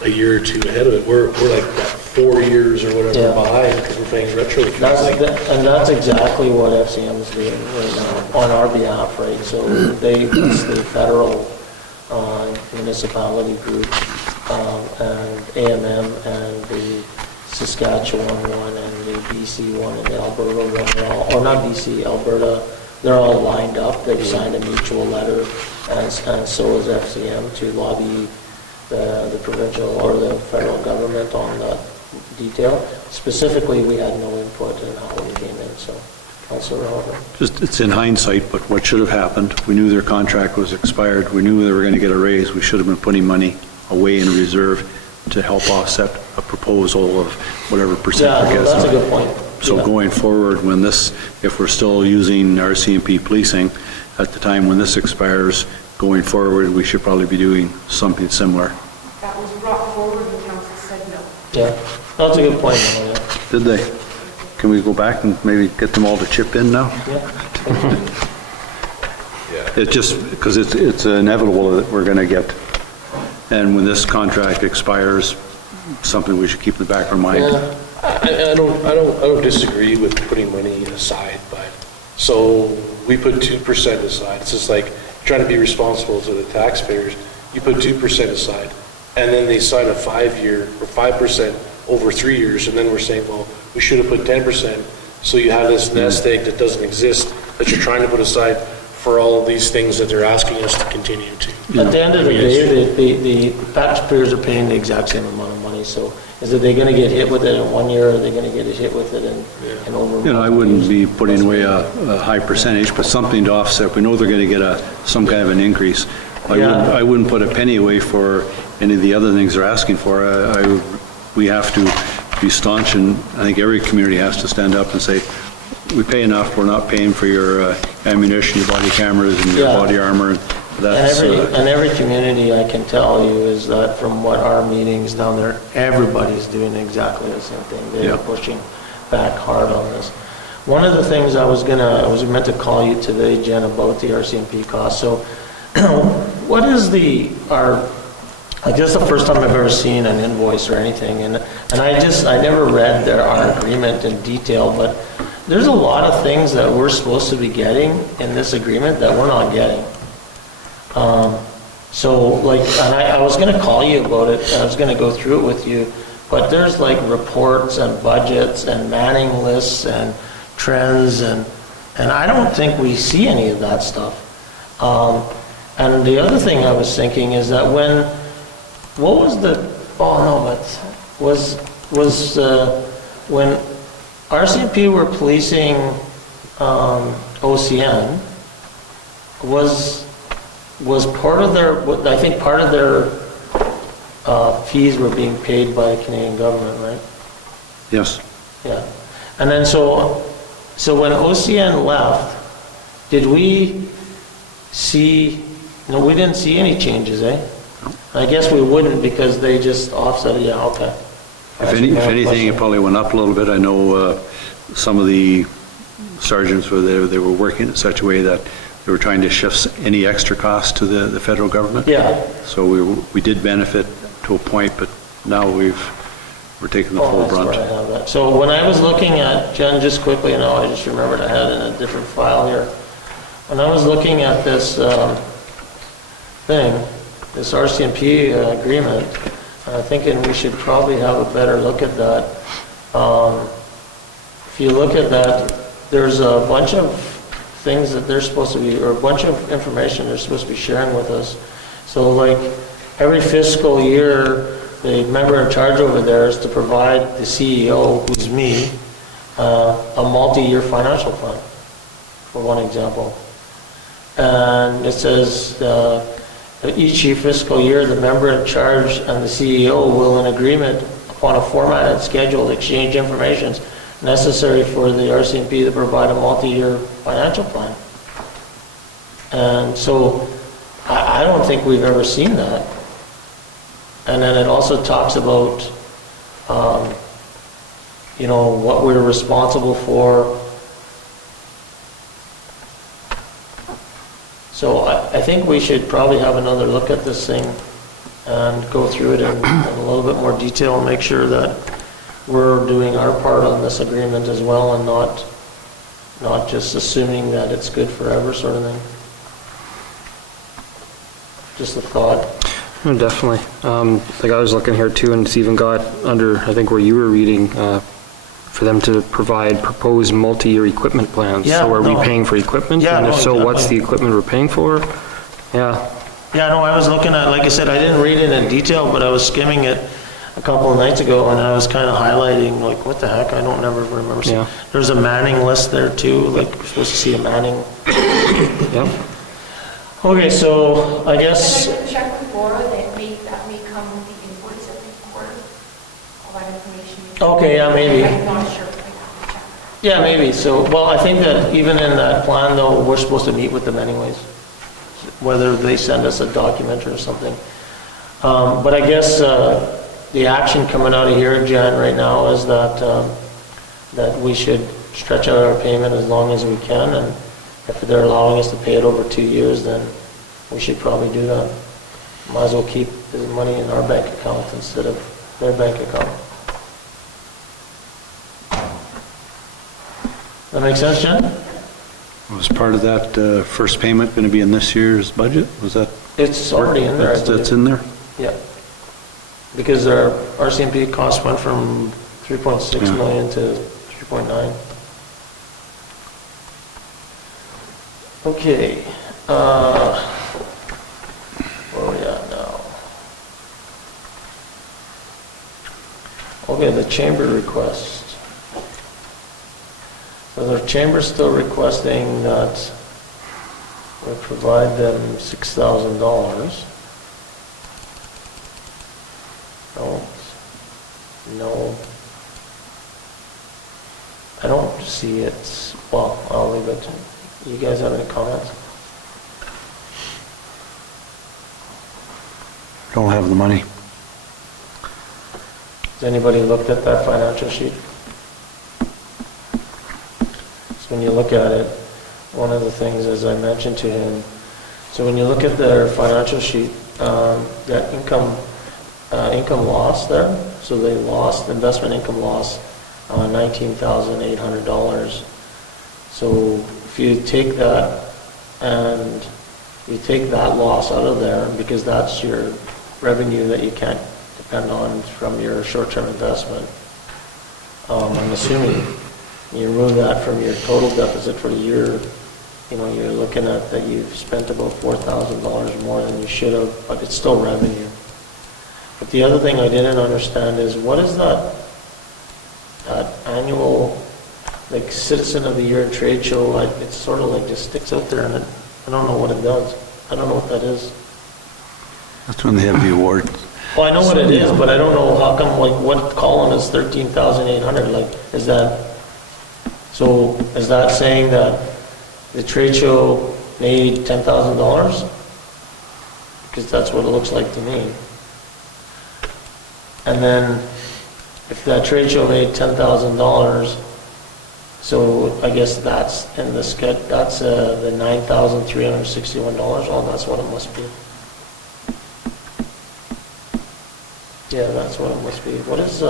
a year or two ahead of it, we're like, what, 4 years or whatever Yeah. behind because we're paying retro. And that's exactly what FCM is doing right now on our behalf, right? So it's the federal municipality group, and AMM and the Saskatchewan one and the BC one and the Alberta one, they're all, or not BC, Alberta, they're all lined up. They've signed a mutual letter, and so is FCM to lobby the provincial or the federal government on that detail. Specifically, we had no input in how we came in, so Councillor Oliver. Just, it's in hindsight, but what should have happened, we knew their contract was expired, we knew they were going to get a raise, we should have been putting money away in reserve to help offset a proposal of whatever percent Yeah, we're no, getting. that's a good point. So Yeah. going forward, when this, if we're still using RCMP policing, at the time when this expires, going forward, we should probably be doing something similar. That was brought forward and council said no. Yeah, that's a good point, Amelia. Did they? Can we go back and maybe get them all to chip in now? Yeah. It's just, because it's inevitable that we're going to get, and when this contract expires, something we should keep in the back of our mind. Yeah. I don't disagree with putting money aside, but, so we put 2% aside. It's just like trying to be responsible to the taxpayers. You put 2% aside, and then they sign a 5-year or 5% over 3 years, and then we're saying, well, we should have put 10%. So you have this nest egg that doesn't exist that you're trying to put aside for all of these things that they're asking us to continue to. At the end of the day, the taxpayers are paying the exact same amount of money, so is it they going to get hit with it in 1 year, or are they going to get hit with it in over? You know, I wouldn't be putting away a high percentage, but something to offset. We know they're going to get some kind of an increase. I wouldn't put a penny away for any of the other things they're asking for. We have to be staunch, and I think every community has to stand up and say, we pay enough, we're not paying for your ammunition, your body cameras, and your Yeah. body armor. That's, And every community, I can tell you, is that from what our meetings down there, everybody's doing exactly the same thing. They're Yeah. pushing back hard on this. One of the things I was meant to call you today, Jen, about the RCMP cost. So what is like this is the first time I've ever seen an invoice or anything, and I never read our agreement in detail, but there's a lot of things that we're supposed to be getting in this agreement that we're not getting. So like, and I was going to call you about it, I was going to go through it with you, but there's like reports and budgets and manning lists and trends, and I don't think we see any of that stuff. And the other thing I was thinking is that when RCMP were policing OCN, was part of their, I think part of their fees were being paid by the Canadian government, right? yes. Yeah. And then so when OCN left, did we see, no, we didn't see any changes, eh? I guess we wouldn't because they just offset it, yeah, okay. If anything, it probably went up a little bit. I know some of the sergeants were there, they were working in such a way that they were trying to shift any extra cost to the federal government. Yeah. So we did benefit to a point, but now we're taking the full That's brunt. where I have that. So when I was looking at, Jen, just quickly, I just remembered I had it in a different file here. When I was looking at this this RCMP agreement, thinking we should probably have a better look at that. If you look at that, there's a bunch of things that they're supposed to be, or a bunch of information they're supposed to be sharing with us. So like every fiscal year, the member in charge over there is to provide the CEO, who's me, a multi-year financial plan, for one example. And it says, each fiscal year, the member in charge and the CEO will, in agreement upon a formatted schedule, exchange information necessary for the RCMP to provide a multi-year financial plan. And so I don't think we've ever seen that. And then it also talks about, what we're responsible for. So I think we should probably have another look at this thing and go through it in a little bit more detail and make sure that we're doing our part on this agreement as well, and not just assuming that it's good forever sort of thing. Just a thought. No, definitely. Like I was looking here too, and it's even got under, I think where you were reading, for them to provide proposed multi-year equipment plans. Yeah, so are we no. paying for equipment? Yeah, and if no, so, what's exactly. the equipment we're paying for? Yeah. Yeah, no, I was looking at, like I said, I didn't read it in detail, but I was skimming it a couple of nights ago, and I was kind of highlighting, like, what the heck, I don't never remember seeing. Yeah. There's a manning list there too, like, we're supposed to see a manning. Yep. Okay, so I guess, Can I check with Laura that may come with the invoice every quarter? All that information. okay, yeah, maybe. I'm not sure. I have to check. Yeah, maybe. So, well, I think that even in that plan though, we're supposed to meet with them anyways, whether they send us a document or something. But I guess, the action coming out of here, Jan, right now is that we should stretch out our payment as long as we can, and if they're allowing us to pay it over 2 years, then we should probably do that. Might as well keep the money in our bank account instead of their bank account. That make sense, Jen? Was part of that first payment going to be in this year's budget? Was that? It's already in there. I That's believe. in there? Yeah. Because our RCMP cost went from 3.6 Yeah. million to 3.9. Okay, where are we at now? Okay, the chamber request. So the chamber's still requesting that we provide them $6,000. No. I don't see it. Well, I'll leave it. You guys have any comments? Don't have the money. Has anybody looked at that financial sheet? So when you look at it, one of the things, as I mentioned to him, so when you look at their financial sheet, that income loss there, so they lost, investment income loss, $19,800. So if you take that and you take that loss out of there, because that's your revenue that you can't depend on from your short-term investment, I'm assuming you remove that from your total deficit for the year, you're looking at that you've spent about $4,000 more than you should have, but it's still revenue. But the other thing I didn't understand is, what is that annual, like, Citizen of the Year trade show? It's sort of like just sticks out there, and I don't know what it does. I don't know what that is. That's when they have the award. Well, I know what it is, but I don't know how come, like, what column is 13,800? Like, is that saying that the trade show made $10,000? Because that's what it looks like to me. And then, if that trade show made $10,000, so I guess that's in the sketch, that's the $9,361. Oh, that's what it must be. Yeah, that's what it must be. What is,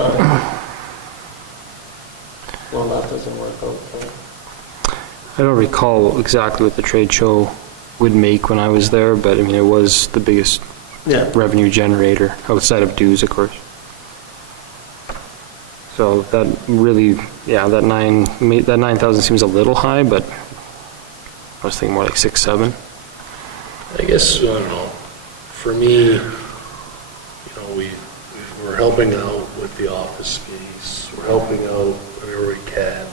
well, that doesn't work out. I don't recall exactly what the trade show would make when I was there, but I mean, it was the biggest Yeah. revenue generator outside of dues, of course. So that really, yeah, that 9,000 seems a little high, but I was thinking more like 6, 7. I guess, I don't know, for me, we're we're helping out with the office space, we're helping out wherever we can.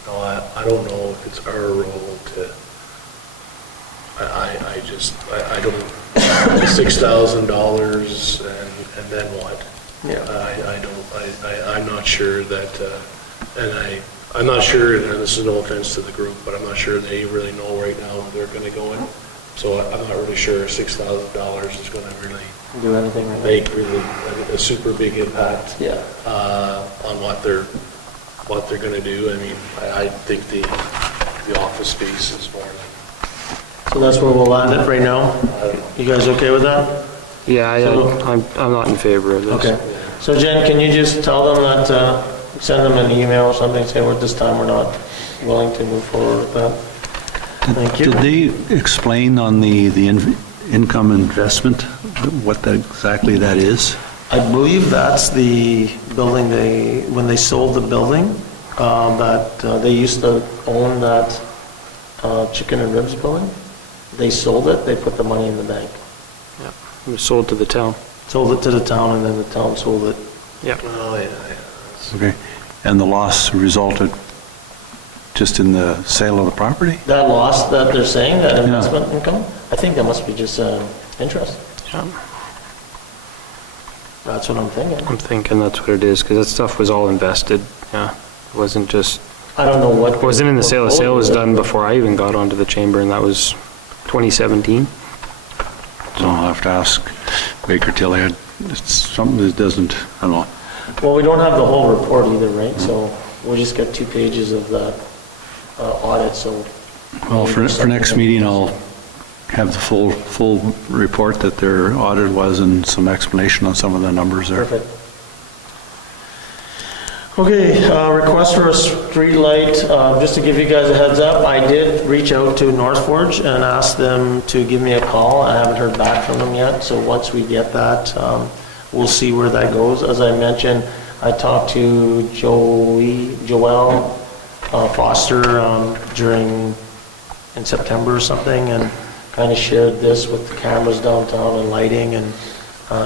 You know, I don't know if it's our role to, I don't, $6,000 and then what? Yeah. I'm not sure that, I'm not sure, and this is no offense to the group, but I'm not sure they really know right now where they're gonna go in. So I'm not really sure $6,000 is gonna really Do anything right now? make really a super big impact Yeah. on what they're gonna do. I mean, I think the office space is more than, So that's where we'll land it right now? I don't know. You guys okay with that? Yeah, So- I'm not in favor of this. Okay. So Jen, can you just tell them that, send them an email or something, say, well, this time we're not willing to move forward with that? Thank you. Did they explain on the income investment, what exactly that is? I believe that's the building when they sold the building, that they used to own that chicken and ribs building. They sold it, they put the money in the bank. It was sold to the town. Sold it to the town, and then the town sold it. Oh, yeah. Okay. And the loss resulted just in the sale of the property? That loss that they're saying, that investment income, I think that must be just interest. Yeah. That's what I'm thinking. I'm thinking that's what it is, because that stuff was all invested, yeah. It wasn't just, I don't know what. it wasn't in the sale. The sale was done before I even got onto the chamber, and that was 2017. So I'll have to ask Baker Tilly. It's something that doesn't, I don't know. Well, we don't have the whole report either, right? So we just got 2 pages of that audit, so. Well, for next meeting, I'll have the full report that their audit was and some explanation on some of the numbers there. Perfect. Okay, request for a street light. Just to give you guys a heads up, I did reach out to North Forge and ask them to give me a call. I haven't heard back from them yet, so once we get that, we'll see where that goes. As I mentioned, I talked to Joelle Foster in September or something, and kind of shared this with the cameras downtown and lighting, and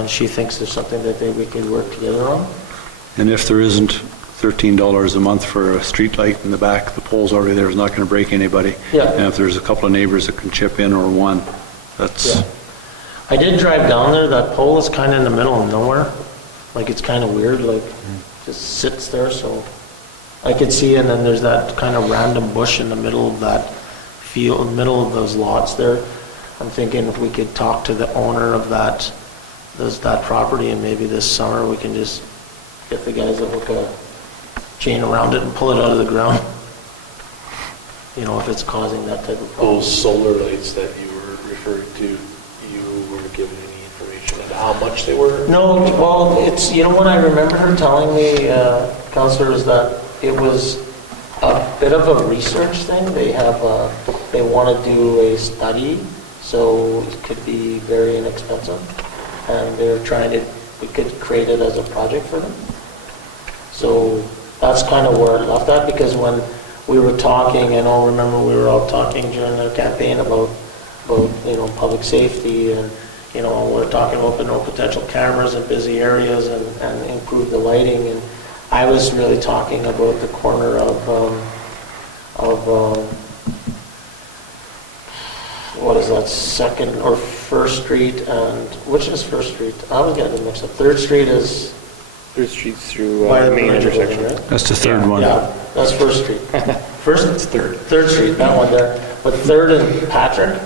she thinks there's something that we could work together on. And if there isn't $13 a month for a street light in the back, the pole's already there, it's not going to break anybody. Yeah. And if there's a couple of neighbors that can chip in or one, that's, Yeah. I did drive down there, that pole is kind of in the middle of nowhere. Like, it's kind of weird, like, just sits there, so I could see, and then there's that kind of random bush in the middle of that field, middle of those lots there. I'm thinking if we could talk to the owner of that property, and maybe this summer we can just get the guys that hook a chain around it and pull it out of the ground. You know, if it's causing that type of problem. Those solar lights that you were referring to, you weren't given any information on how much they were? No, well, it's, you know what I remember her telling me, Counselor, is that it was a bit of a research thing. They want to do a study, so it could be very inexpensive. And they're we could create it as a project for them. So that's kind of where it left at, because when we were talking, and I'll remember we were all talking during the campaign about public safety, and we're talking about no potential cameras in busy areas and improve the lighting, and I was really talking about the corner of what is that, 2nd or 1st Street, and which is 1st Street? I was getting them mixed up. 3rd Street is 3rd Street through by the main perimeter building, intersection. right? that's the third one. Yeah, that's 1st Street. First, it's 3rd Street, that one there. But 3rd and Patrick,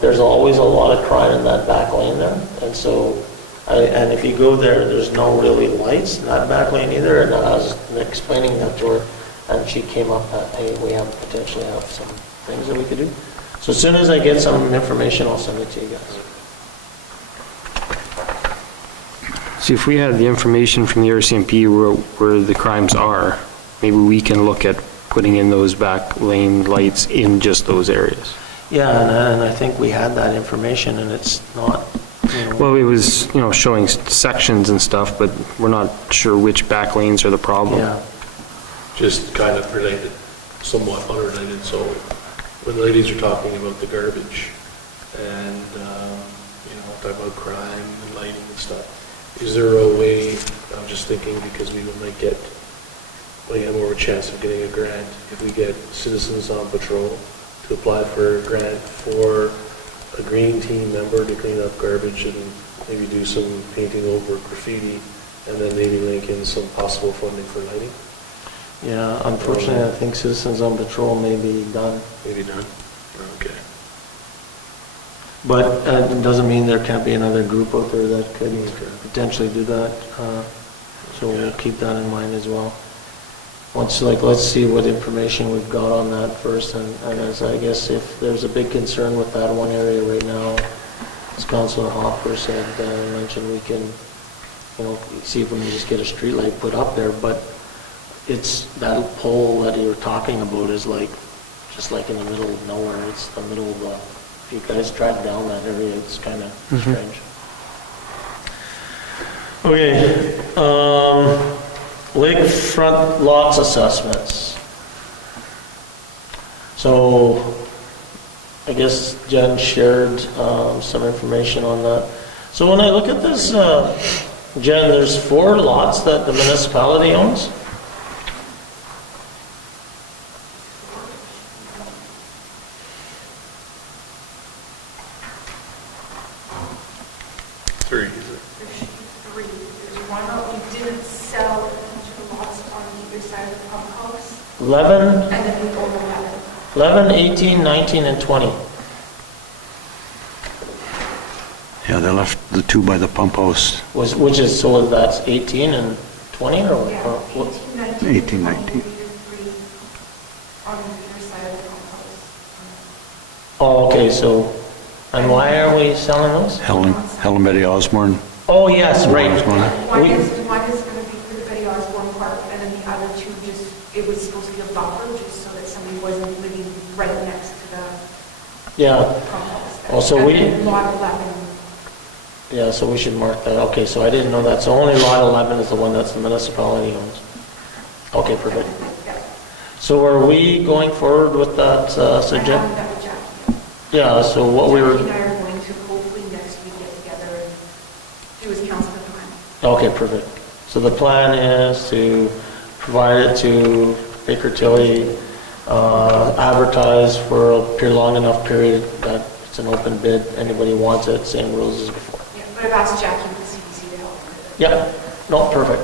there's always a lot of crime in that back lane there. And so, and if you go there, there's no really lights in that back lane either. And I was explaining that to her, and she came up that, hey, we potentially have some things that we could do. So as soon as I get some information, I'll send it to you guys. See, if we had the information from the RCMP where the crimes are, maybe we can look at putting in those back lane lights in just those areas. Yeah, and I think we had that information, and it's not, Well, it was, showing sections and stuff, but we're not sure which back lanes are the problem. yeah. Just kind of related, somewhat unrelated. So when the ladies are talking about the garbage and, talk about crime and lighting and stuff, Is there a way, I'm just thinking because we might have more of a chance of getting a grant if we get Citizens on Patrol to apply for a grant for a green team member to clean up garbage and maybe do some painting over graffiti, and then maybe link in some possible funding for lighting? Yeah, unfortunately, I think Citizens on Patrol may be done. Maybe done? Okay. But it doesn't mean there can't be another group out there that could potentially do that. So we'll keep that in mind as well. Let's see what information we've got on that first. And as I guess if there's a big concern with that one area right now, as Councilor Hopper said, mentioned we can, see if we can just get a street light put up there. But it's that pole that you were talking about is just like in the middle of nowhere. It's the middle of the. If you guys drive down that area, it's kind of strange. Okay, lakefront lots assessments. So, I guess Jen shared some information on that. So when I look at this, Jen, there's 4 lots that the municipality owns. Three. There's 3. There's one that we didn't sell each of the lots on either side of the pump house, 11, and then we own 11. 18, 19, and 20. Yeah, they left the 2 by the pump house. Which is, so that's 18 and 20 or Yeah, what? 18, 19, 18, 19. 20, on either side of the pump house. Oh, okay, so, and why are we selling those? Helen Betty Osborne. Oh, yes, right. One We- is going to be for the Betty Osborne Park, and then the other 2 it was supposed to be a buffer, just so that somebody wasn't living right next to the Yeah, pump house. Oh, so And we- then lot 11. yeah, so we should mark that. Okay, so I didn't know that. So only lot 11 is the one that's the municipality owns. Okay, perfect. Yeah. So are we going forward with that I subject? haven't met with Jackie. Yeah, so what we were, Jackie and I are going to hopefully next week get together and do his council plan. okay, perfect. So the plan is to provide it to Baker Tilly, advertise for a long enough period that it's an open bid, anybody wants it, same rules as before. Yeah, but I've asked Jackie with the CBC to help me with it. Yeah, no, perfect.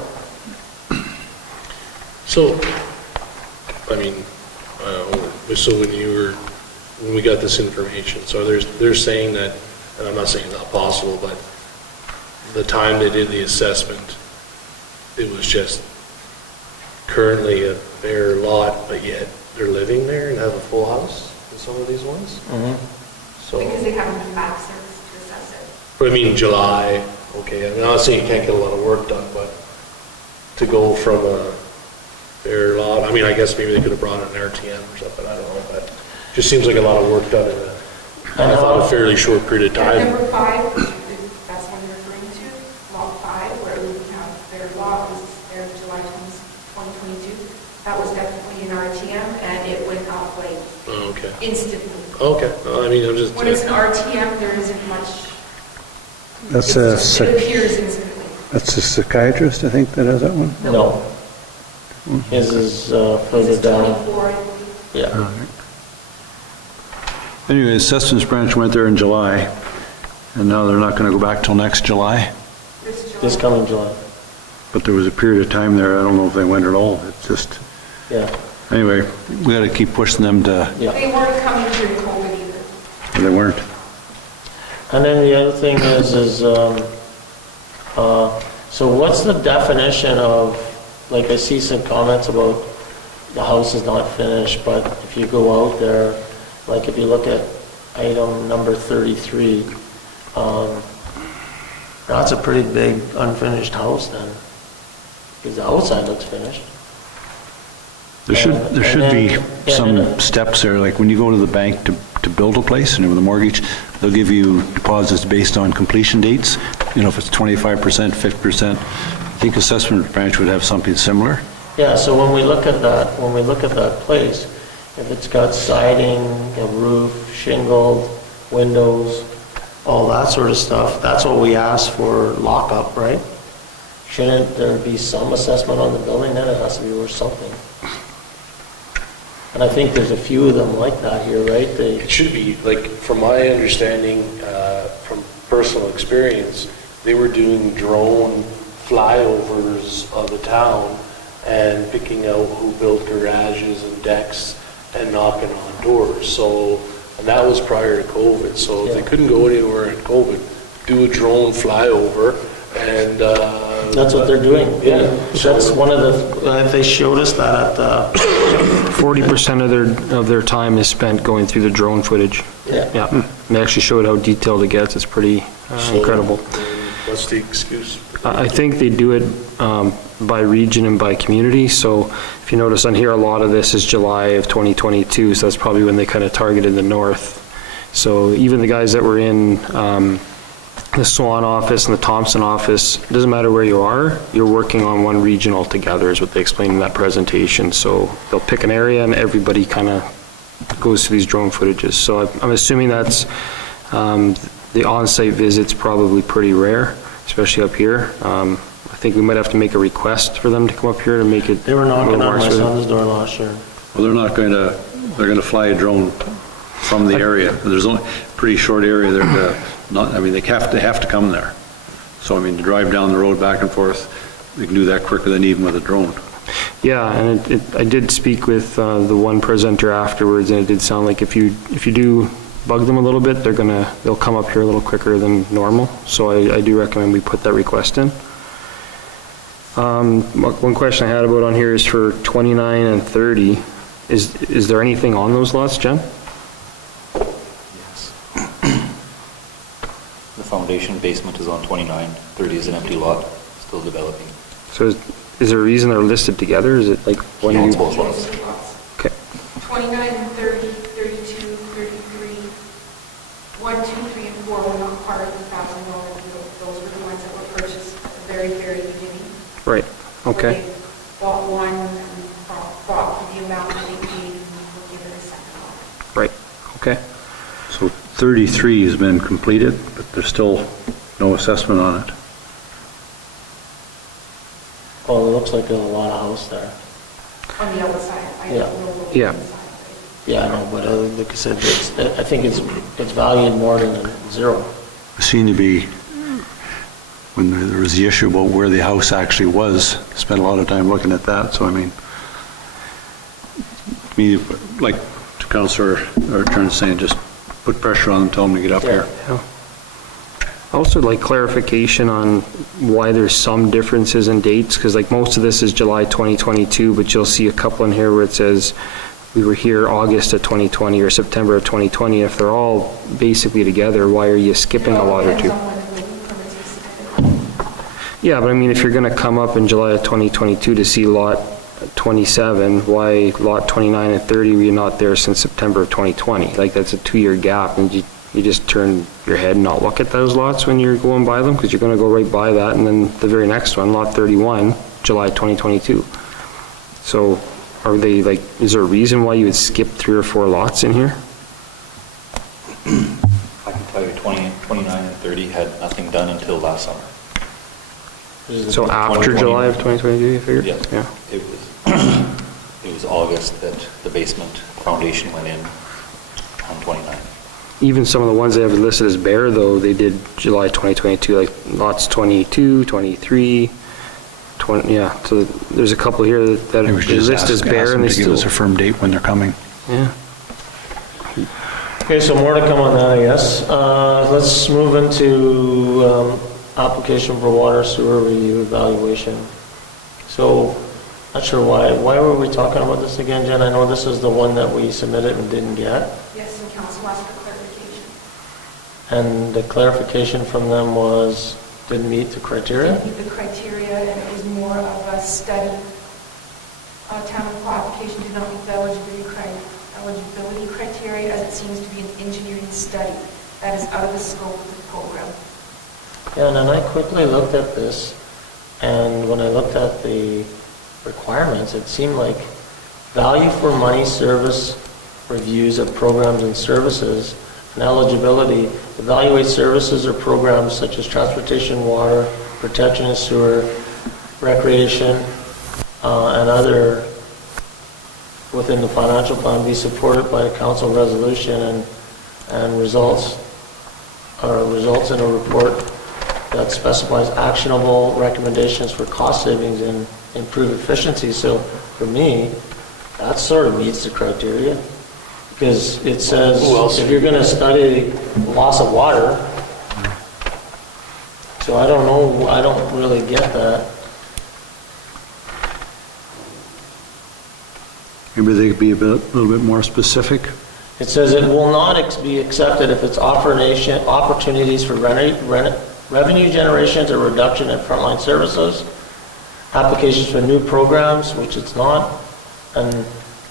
So, so when we got this information, so they're saying that, and I'm not saying it's not possible, but the time they did the assessment, it was just currently a bare lot, but yet they're living there and have a full house in some of these ones? So, Because they haven't been back since to assess it. but I mean, July, okay, I'm not saying you can't get a lot of work done, but to go from a bare lot, I mean, I guess maybe they could have brought in an RTM or something, I don't know, but just seems like a lot of work done in I thought a fairly short period of time. Number 5, that's what you're referring to, lot 5, where we have their lot was there July 2022. That was definitely an RTM, and it went up like Oh, okay. instantly. Okay, well, I mean, I'm just. When it's an RTM, there isn't much, That's it appears instantly. that's a psychiatrist, I think, that has that one. No. His is further This is down. 24, I believe. Yeah. Anyway, Assessments Branch went there in July, and now they're not going to go back till next July. This coming July. But there was a period of time there, I don't know if they went at all. It's just, Yeah, anyway, we got to keep pushing them to, yeah. They weren't coming during COVID either. they weren't. And then the other thing is so what's the definition of, like I see some comments about the house is not finished, but if you go out there, like if you look at item number 33, that's a pretty big unfinished house then, because the outside looks finished. There should be Yeah, some steps there, like when you go to the bank to build a place, and with a mortgage, they'll give you deposits based on completion dates. You know, if it's 25%, 50%, I think Assessment Branch would have something similar. Yeah, so when we look at that place, if it's got siding, a roof, shingled, windows, all that sort of stuff, that's what we ask for lockup, right? shouldn't there be some assessment on the building then? It has to be worth something. And I think there's a few of them like that here, right? It should be, like, from my understanding, from personal experience, they were doing drone flyovers of the town and picking out who built garages and decks and knocking on doors. So, and that was prior to COVID. So if they couldn't go anywhere in COVID, do a drone flyover and... That's what they're doing, yeah. So- That's one of the, they showed us that at the, 40% of their time is spent going through the drone footage. yeah. Yeah, they actually showed how detailed it gets. It's pretty incredible. What's the excuse? I think they do it by region and by community. So if you notice on here, a lot of this is July of 2022, so that's probably when they kind of targeted the north. So even the guys that were in the Swan office and the Thompson office, it doesn't matter where you are, you're working on one region altogether is what they explained in that presentation. So they'll pick an area and everybody kind of goes to these drone footages. So I'm assuming that's the on-site visit's probably pretty rare, especially up here. I think we might have to make a request for them to come up here to make it. They were knocking a little on my more smooth. son's door last year. Well, they're going to fly a drone from the area. There's only a pretty short area there to not, I mean, they have to come there. So, I mean, to drive down the road back and forth, they can do that quicker than even with a drone. Yeah, and I did speak with the one presenter afterwards, and it did sound like if you do bug them a little bit, they'll come up here a little quicker than normal. So I do recommend we put that request in. One question I had about on here is for 29 and 30. Is there anything on those lots, Jen? Yes. The foundation basement is on 29, 30 is an empty lot, still developing. So is there a reason they're listed together? Is it like when No, you? it's both lots. Okay. 29, 30, 32, 33, 1, 2, 3, and 4 were not part of the $1,000 deal. Those were the ones that were purchased at the very, very beginning. Right. Okay. Where they bought one and bought the amount that they paid and were given a second lot. Right. Okay. So 33 has been completed, but there's still no assessment on it. Oh, it looks like there's a lot of house there. On the outside, I Yeah. don't know what Yeah. the inside is. Yeah, I know, but like I said, I think it's valued more than zero. It seemed to be, when there was the issue about where the house actually was, spent a lot of time looking at that, so I mean, like Councillor Turner saying, just put pressure on them, tell them to get up here. I also would like clarification on why there's some differences in dates, because like most of this is July 2022, but you'll see a couple in here where it says we were here August of 2020 or September of 2020. If they're all basically together, why are you skipping a lot or two? Depends on when the building permits were submitted. Yeah, but I mean, if you're gonna come up in July of 2022 to see lot 27, why lot 29 and 30 were you not there since September of 2020? Like, that's a 2-year gap, and you just turn your head and not look at those lots when you're going by them, because you're gonna go right by that, and then the very next one, lot 31, July 2022. So, are they like, is there a reason why you would skip 3 or 4 lots in here? I can tell you 29 and 30 had nothing done until last summer. So after 2020. July of 2022, you figured? Yes. Yeah. It was August that the basement foundation went in on 29. Even some of the ones they have listed as bare, though, they did July 2022, like lots 22, 23, 20, yeah. So there's a couple here that Maybe they we should just list as ask bare them and they to give still, us a firm date when they're coming. yeah. Okay, so more to come on that, I guess. Let's move into application for water sewer review evaluation. So, not sure why were we talking about this again, Jen? I know this is the one that we submitted and didn't get. Yes, and council asked for clarification. And the clarification from them was, didn't meet the criteria? Didn't meet the criteria, and it was more of a study. Town of Paul application did not meet the eligibility criteria, as it seems to be an engineering study that is out of the scope of the program. Yeah, and then I quickly looked at this, and when I looked at the requirements, it seemed like value for money service reviews of programs and services and eligibility, evaluate services or programs such as transportation, water, protection and sewer, recreation, and other within the financial plan be supported by a council resolution and results in a report that specifies actionable recommendations for cost savings and improved efficiency. So for me, that sort of meets the criteria, because it says if you're going to study loss of water, so I don't know, I don't really get that. Maybe they could be a little bit more specific. It says it will not be accepted if it's opportunities for revenue generation to reduction in frontline services, applications for new programs, which it's not, and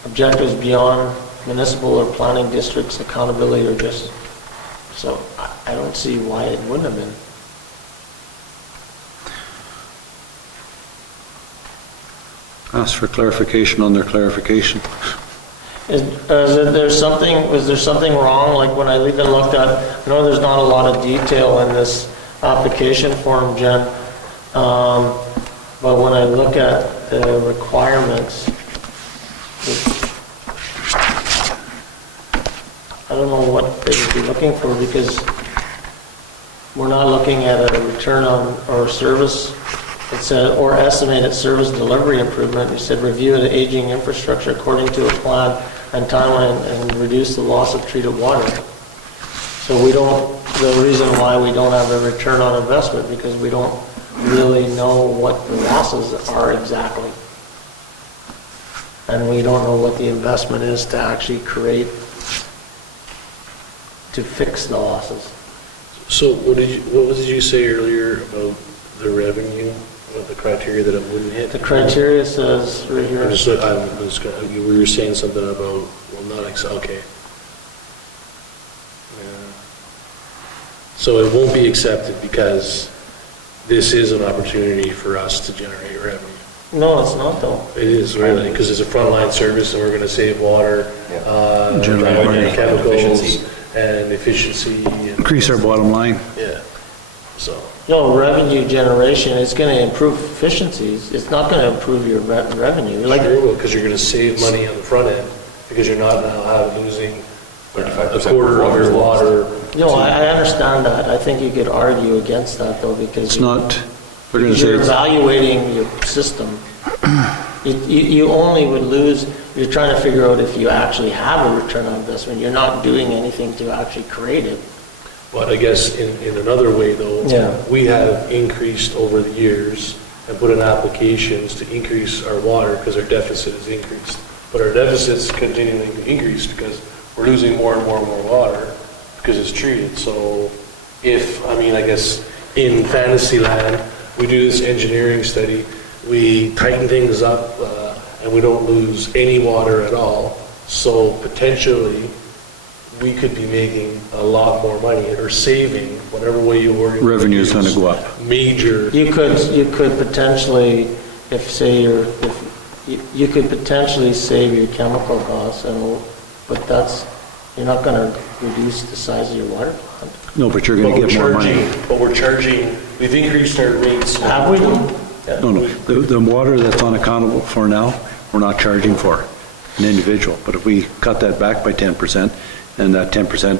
objectives beyond municipal or planning districts accountability or just, so I don't see why it wouldn't have been. Ask for clarification on their clarification. Was there something wrong? Like when I even looked at, I know there's not a lot of detail in this application form, Jen, but when I look at the requirements, I don't know what they would be looking for, because we're not looking at a return on or service. It said, or estimated service delivery improvement. You said review the aging infrastructure according to a plan and timeline and reduce the loss of treated water. So the reason why we don't have a return on investment, because we don't really know what the losses are exactly. And we don't know what the investment is to actually create, to fix the losses. So what did you say earlier about the revenue, about the criteria that it wouldn't hit? The criteria says right here. We were saying something about, well, not, okay. Yeah. So it won't be accepted because this is an opportunity for us to generate revenue. No, it's not though. It is really, because it's a frontline service and we're going to save water, Generate money. chemicals, and efficiency. And Increase our bottom line. Yeah, so. No, revenue generation, it's going to improve efficiencies. It's not going to improve your revenue. Like, Sure, because you're going to save money on the front end, because you're not now losing a quarter of your water. no, I understand that. I think you could argue against that though, because It's not, they're going to say you're it's evaluating your system. You only would lose, you're trying to figure out if you actually have a return on investment. You're not doing anything to actually create it. But I guess in another way though, Yeah. we have increased over the years and put in applications to increase our water because our deficit has increased. But our deficit's continuing to increase because we're losing more and more and more water because it's treated. So I guess in fantasy land, we do this engineering study, we tighten things up and we don't lose any water at all. So potentially, we could be making a lot more money or saving, whatever way you word it. revenue is going to go up. Major. You could potentially, you could potentially save your chemical costs, but you're not going to reduce the size of your water plant. No, but you're going to get more money. But we're charging, we've increased our rates. Have we? Yeah. No, the water that's unaccountable for now, we're not charging for an individual. But if we cut that back by 10%, and that 10%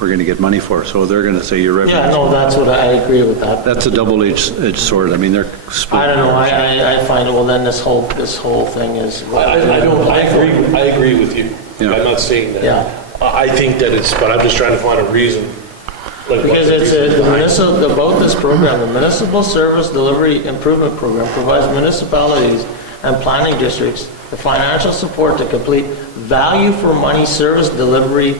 we're going to get money for, so they're going to say your revenue. Yeah, no, that's what I agree with that. That's a double-edged sword. I mean, they're split. I don't know, I find, well, then this whole thing is. I agree with you. Yeah. I'm not saying that. Yeah. I think that but I'm just trying to find a reason. Like Because it's about this program, the Municipal Service Delivery Improvement Program provides municipalities and planning districts the financial support to complete value for money service delivery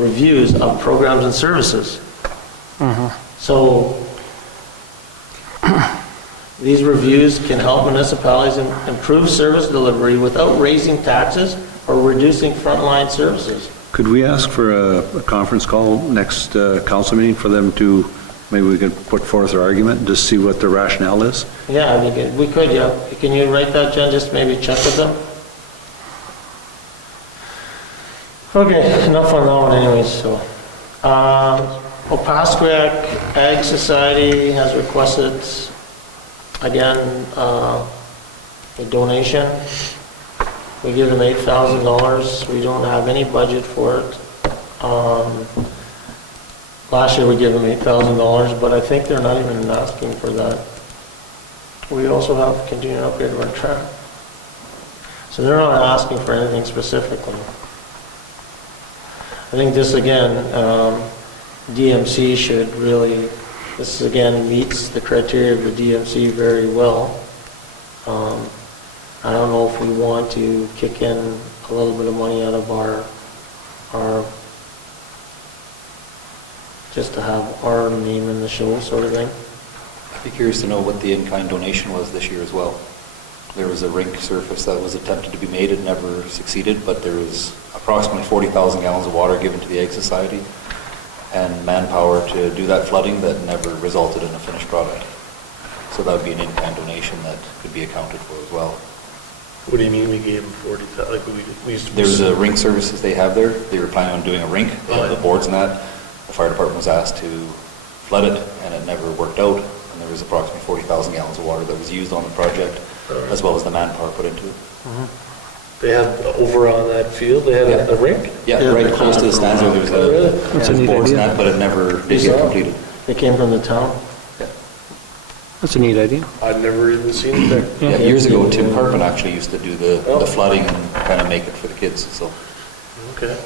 reviews of programs and services. So these reviews can help municipalities improve service delivery without raising taxes or reducing frontline services. Could we ask for a conference call next council meeting for them to, maybe we could put forth our argument and just see what the rationale is? Yeah, we could, yeah. Can you write that, Jen, just maybe check with them? Okay, enough on that one anyways, so. Opaskwayak Ag Society has requested again, a donation. We give them $8,000. We don't have any budget for it. Last year we gave them $8,000, but I think they're not even asking for that. We also have continued upgrade of our track. So they're not asking for anything specifically. I think this again, DMC should really, this again meets the criteria of the DMC very well. I don't know if we want to kick in a little bit of money out of our just to have our name in the show sort of thing. I'd be curious to know what the in-kind donation was this year as well. There was a rink surface that was attempted to be made, it never succeeded, but there was approximately 40,000 gallons of water given to the Egg Society and manpower to do that flooding that never resulted in a finished product. So that would be an in-kind donation that could be accounted for as well. What do you mean we gave them 40,000? Like we used to. There's a rink services they have there. They were planning on doing a rink. They have the boards and that. The fire department was asked to flood it, and it never worked out. And there was approximately 40,000 gallons of water that was used on the project, as well as the manpower put into it. They have over on that field. They had a rink. Yeah, right close to the stands there. There was a boards and that, but it never did get completed. They came from the town. That's a neat idea. I'd never even seen it there. Yeah, years ago, Tim Hartman actually used to do the flooding and kind of make it for the kids. So. Okay.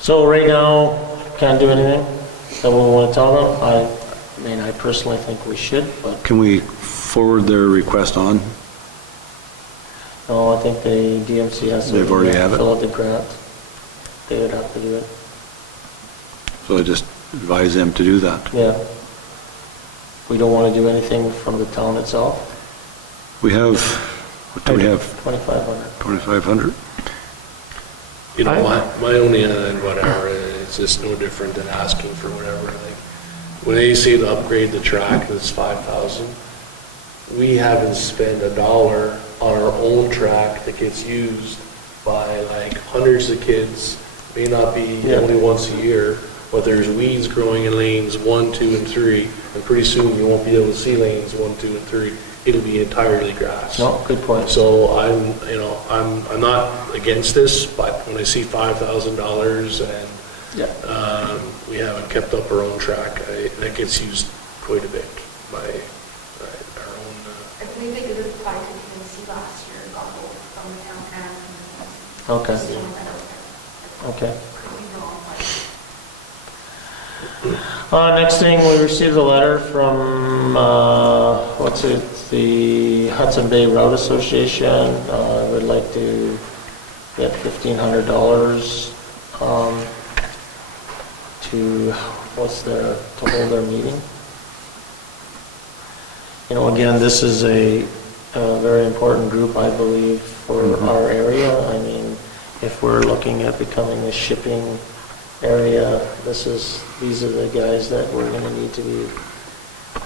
So right now, can't do anything that we want to tell them. I mean, I personally think we should, but Can we forward their request on? no, I think the DMC has to They've already have it? fill out the grant. They would have to do it. So I just advise them to do that. Yeah. We don't want to do anything from the town itself. We have, what do we have, 2,500. 2,500? You know, my only whatever, it's just no different than asking for whatever. Like when they say to upgrade the track, and it's 5,000. We haven't spent $1 on our own track that gets used by like hundreds of kids. May not be only once a year, but there's weeds growing in lanes 1, 2, and 3, and pretty soon you won't be able to see lanes 1, 2, and 3. It'll be entirely grass. No, good point. So I'm not against this, but when I see $5,000 and we haven't kept up our own track, that gets used quite a bit by our own. I believe they did apply to DMC last year, got both from the town and from the Okay. Just throwing that out there. Okay. Could be wrong, but Next thing, we received a letter from, the Hudson Bay Route Association. Would like to get $1,500 to hold their meeting. You know, again, this is a very important group, I believe, for our area. I mean, if we're looking at becoming a shipping area, these are the guys that we're going to need to be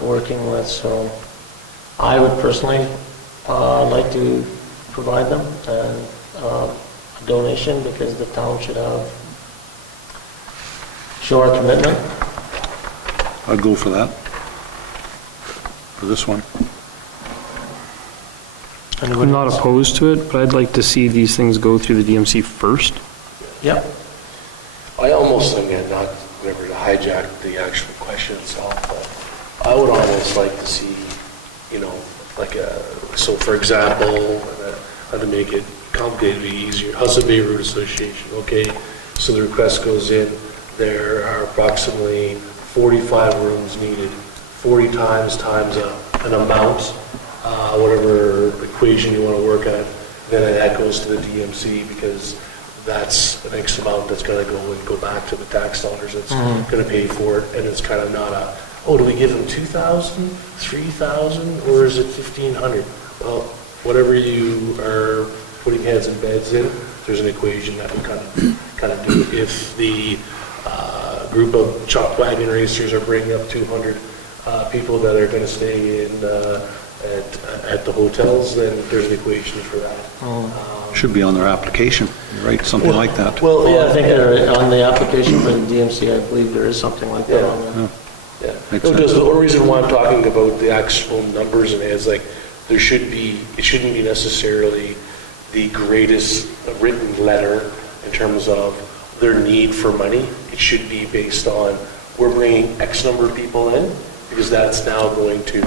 working with. So I would personally like to provide them a donation because the town should show our commitment. I'd go for that, for this one. I'm not opposed to it, but I'd like to see these things go through the DMC first. Yep. I almost, again, not never to hijack the actual question itself, but I would almost like to see, so for example, how to make it complicated, easier, Hudson Bay Route Association, okay, so the request goes in, there are approximately 45 rooms needed, 40 times an amount, whatever equation you want to work at, then that goes to the DMC because that's an X amount that's going to go back to the tax dollars that's going to pay for it, and it's kind of not do we give them 2,000, 3,000, or is it 1,500? Well, whatever you are putting heads and beds in, there's an equation that we kind of do. If the group of chalk wagon racers are bringing up 200 people that are going to stay in at the hotels, then there's an equation for that. Should be on their application, right, something like that. Well, yeah, I think on the application for the DMC, I believe there is something like that on there. Yeah. Makes No, sense. just the only reason why I'm talking about the actual numbers and is like, it shouldn't be necessarily the greatest written letter in terms of their need for money. It should be based on, we're bringing X number of people in, because that's now going to,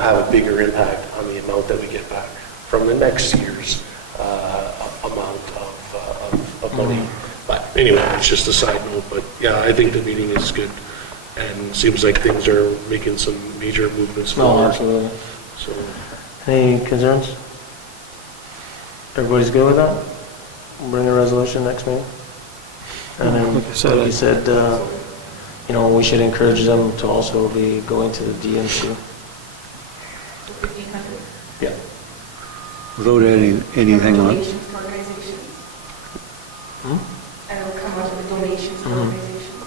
have a bigger impact on the amount that we get back from the next year's amount of money. But anyway, it's just a side note, but yeah, I think the meeting is good, and seems like things are making some major movements No, forward. absolutely. So, Any concerns? Everybody's good with that? We'll bring a resolution next meeting? And then, Like I said, like you said, we should encourage them to also be going to the DMC. 1,500. Yeah. Without adding anything on, Donations to organizations. And it'll come out of the donations to organizations.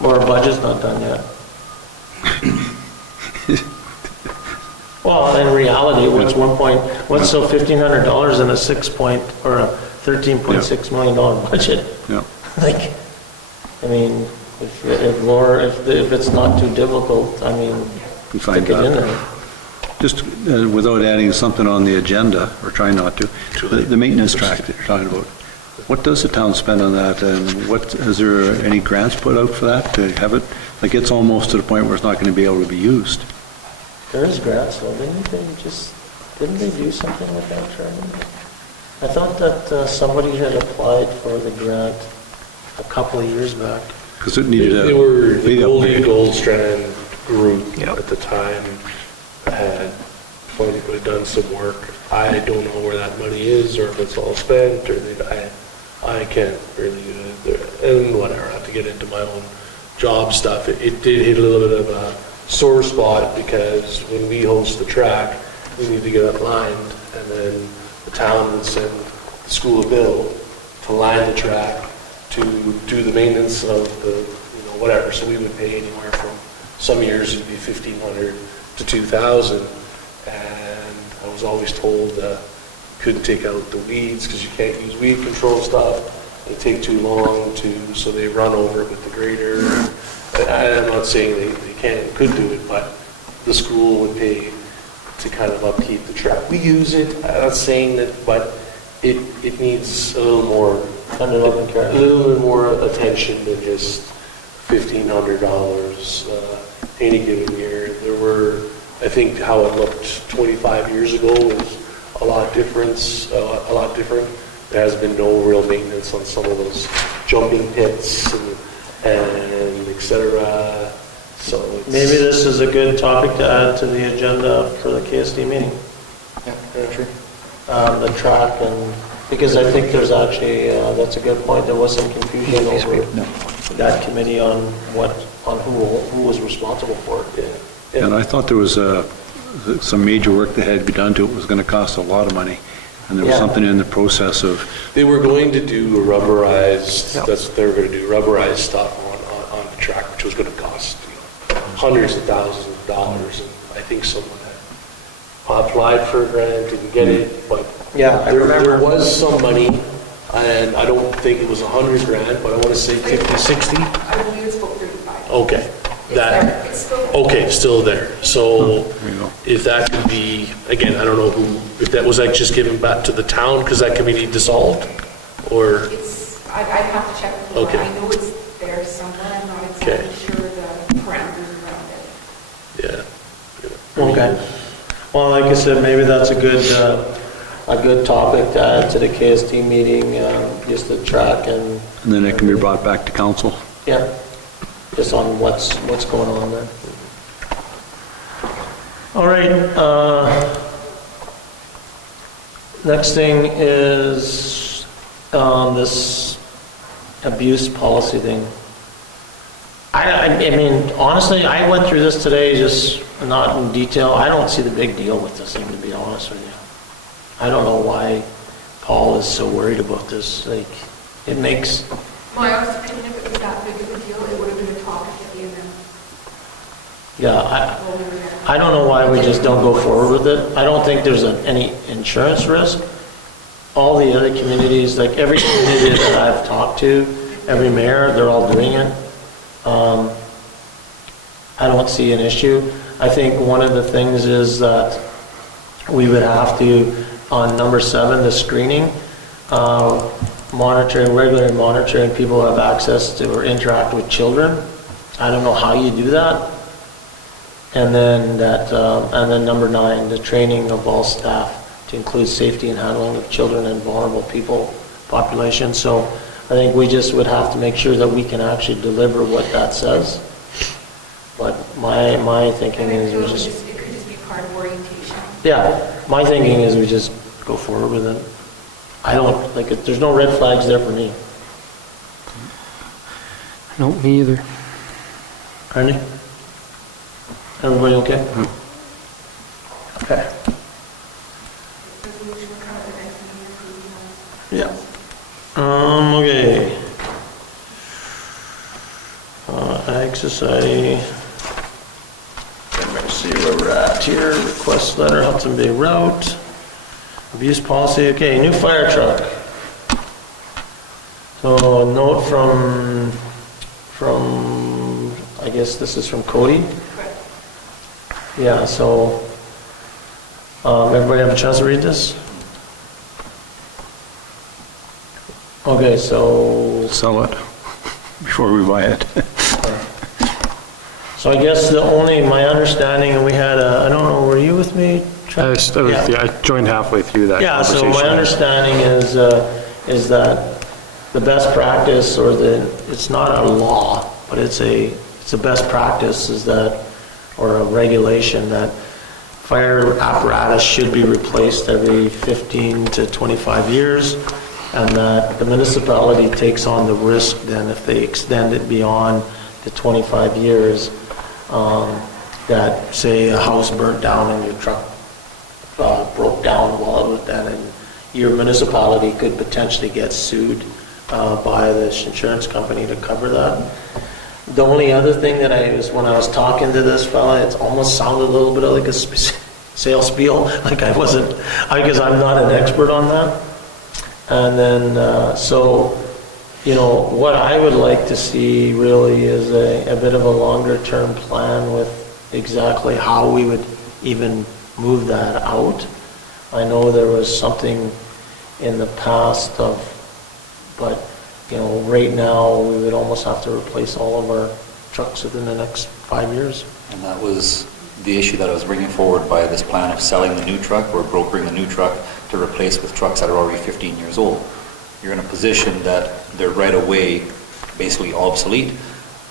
Well, our budget's not done yet. Well, in reality, what's so $1,500 in a or a $13.6 million budget? yeah. Like, I mean, if Laura, if it's not too difficult, I mean, We find stick it in out. there. Just without adding something on the agenda, or trying not to, the maintenance track that you're talking about, what does the town spend on that, and is there any grants put out for that to have it? Like, it's almost to the point where it's not going to be able to be used. There is grants, though, didn't they do something with that, Charlie? I thought that somebody had applied for the grant a couple of years back. Because it needed a they were the big Goldie upgrade. Goldstrand group Yep. at the time had done some work. I don't know where that money is, or if it's all spent, or I can't really and whatever. I have to get into my own job stuff. It did hit a little bit of a sore spot, because when we host the track, we need to get it lined, and then the town would send the school a bill to line the track, to do the maintenance of the, whatever. So we would pay anywhere from, some years it'd be $1,500 to $2,000, and I was always told couldn't take out the weeds because you can't use weed control stuff. It take too long so they run over it with the grader. I'm not saying they could do it, but the school would pay to kind of upkeep the track. We use it, I'm not saying that, but it needs a little more, a little bit more attention than just $1,500 any given year. There were, I think how it looked 25 years ago was a lot different. There has been no real maintenance on some of those jumping pits and et cetera. So Maybe this is a good topic to add to the agenda for the KSD meeting. Yeah, sure. The track, and because I think there's actually, that's a good point, there was some confusion over that committee on who was responsible for it. Yeah. And I thought there was some major work that had to be done to it. It was going to cost a lot of money. And there was Yeah. something in the process of, They were going to do a rubberized, Yep. that's what they were going to do, rubberized stuff on the track, which was going to cost hundreds of thousands of dollars. And I think someone had applied for a grant, didn't get it, but Yeah, I there remember. was some money, and I don't think it was 100 grand, but I want to say 50, 60. I believe it's about 35. Okay, It's there. It's still there. okay, still there. So there you go. if that could be, again, I don't know if that was like just given back to the town because that committee dissolved, or, I'd have to check with Laura. Okay. I know it's there somewhere. I'm not Okay. exactly sure the parameters around it. yeah. Okay. Well, like I said, maybe that's a good topic to add to the KSD meeting, just the track and, and then it can be brought back to council. yeah, just on what's going on there. All right, next thing is this abuse policy thing. I mean, honestly, I went through this today, just not in detail. I don't see the big deal with this thing, to be honest with you. I don't know why Paul is so worried about this. Like, it makes, My honest opinion, if it was that big of a deal, it would have been a topic at the event yeah, while we were there. I don't know why we just don't go forward with it. I don't think there's any insurance risk. All the other communities, like every community that I've talked to, every mayor, they're all doing it. I don't see an issue. I think one of the things is that we would have to, on number 7, the screening, regularly monitoring people who have access to or interact with children. I don't know how you do that. And then number 9, the training of all staff to include safety and handling of children and vulnerable people population. So I think we just would have to make sure that we can actually deliver what that says. But my thinking is we just... It could just be part of orientation. Yeah, my thinking is we just go forward with it. I don't, like, there's no red flags there for me. No, me either. Randy? Everybody okay? Okay. Resolution will come at the next meeting approving those. Yeah. Okay. Ag Society. Let me see where we're at here. Request letter, Hudson Bay Route. Abuse policy, okay, new fire truck. So a note from, I guess this is from Cody? Correct. Yeah, so, everybody have a chance to read this? Okay, so, Sell it before we buy it. so I guess my understanding, and we had I don't know, were you with me? I joined halfway through that Yeah, so conversation. my understanding is that the best practice, or it's not a law, but it's a best practice, is that, or a regulation, that fire apparatus should be replaced every 15 to 25 years, and that the municipality takes on the risk then if they extend it beyond the 25 years, that say a house burnt down and your truck broke down while it was done, and your municipality could potentially get sued by this insurance company to cover that. The only other thing that when I was talking to this fella, it almost sounded a little bit like a sales spiel, like because I'm not an expert on that. And then, so, what I would like to see really is a bit of a longer term plan with exactly how we would even move that out. I know there was something in the past but right now we would almost have to replace all of our trucks within the next 5 years. And that was the issue that I was bringing forward by this plan of selling the new truck or brokering the new truck to replace with trucks that are already 15 years old. You're in a position that they're right away basically obsolete,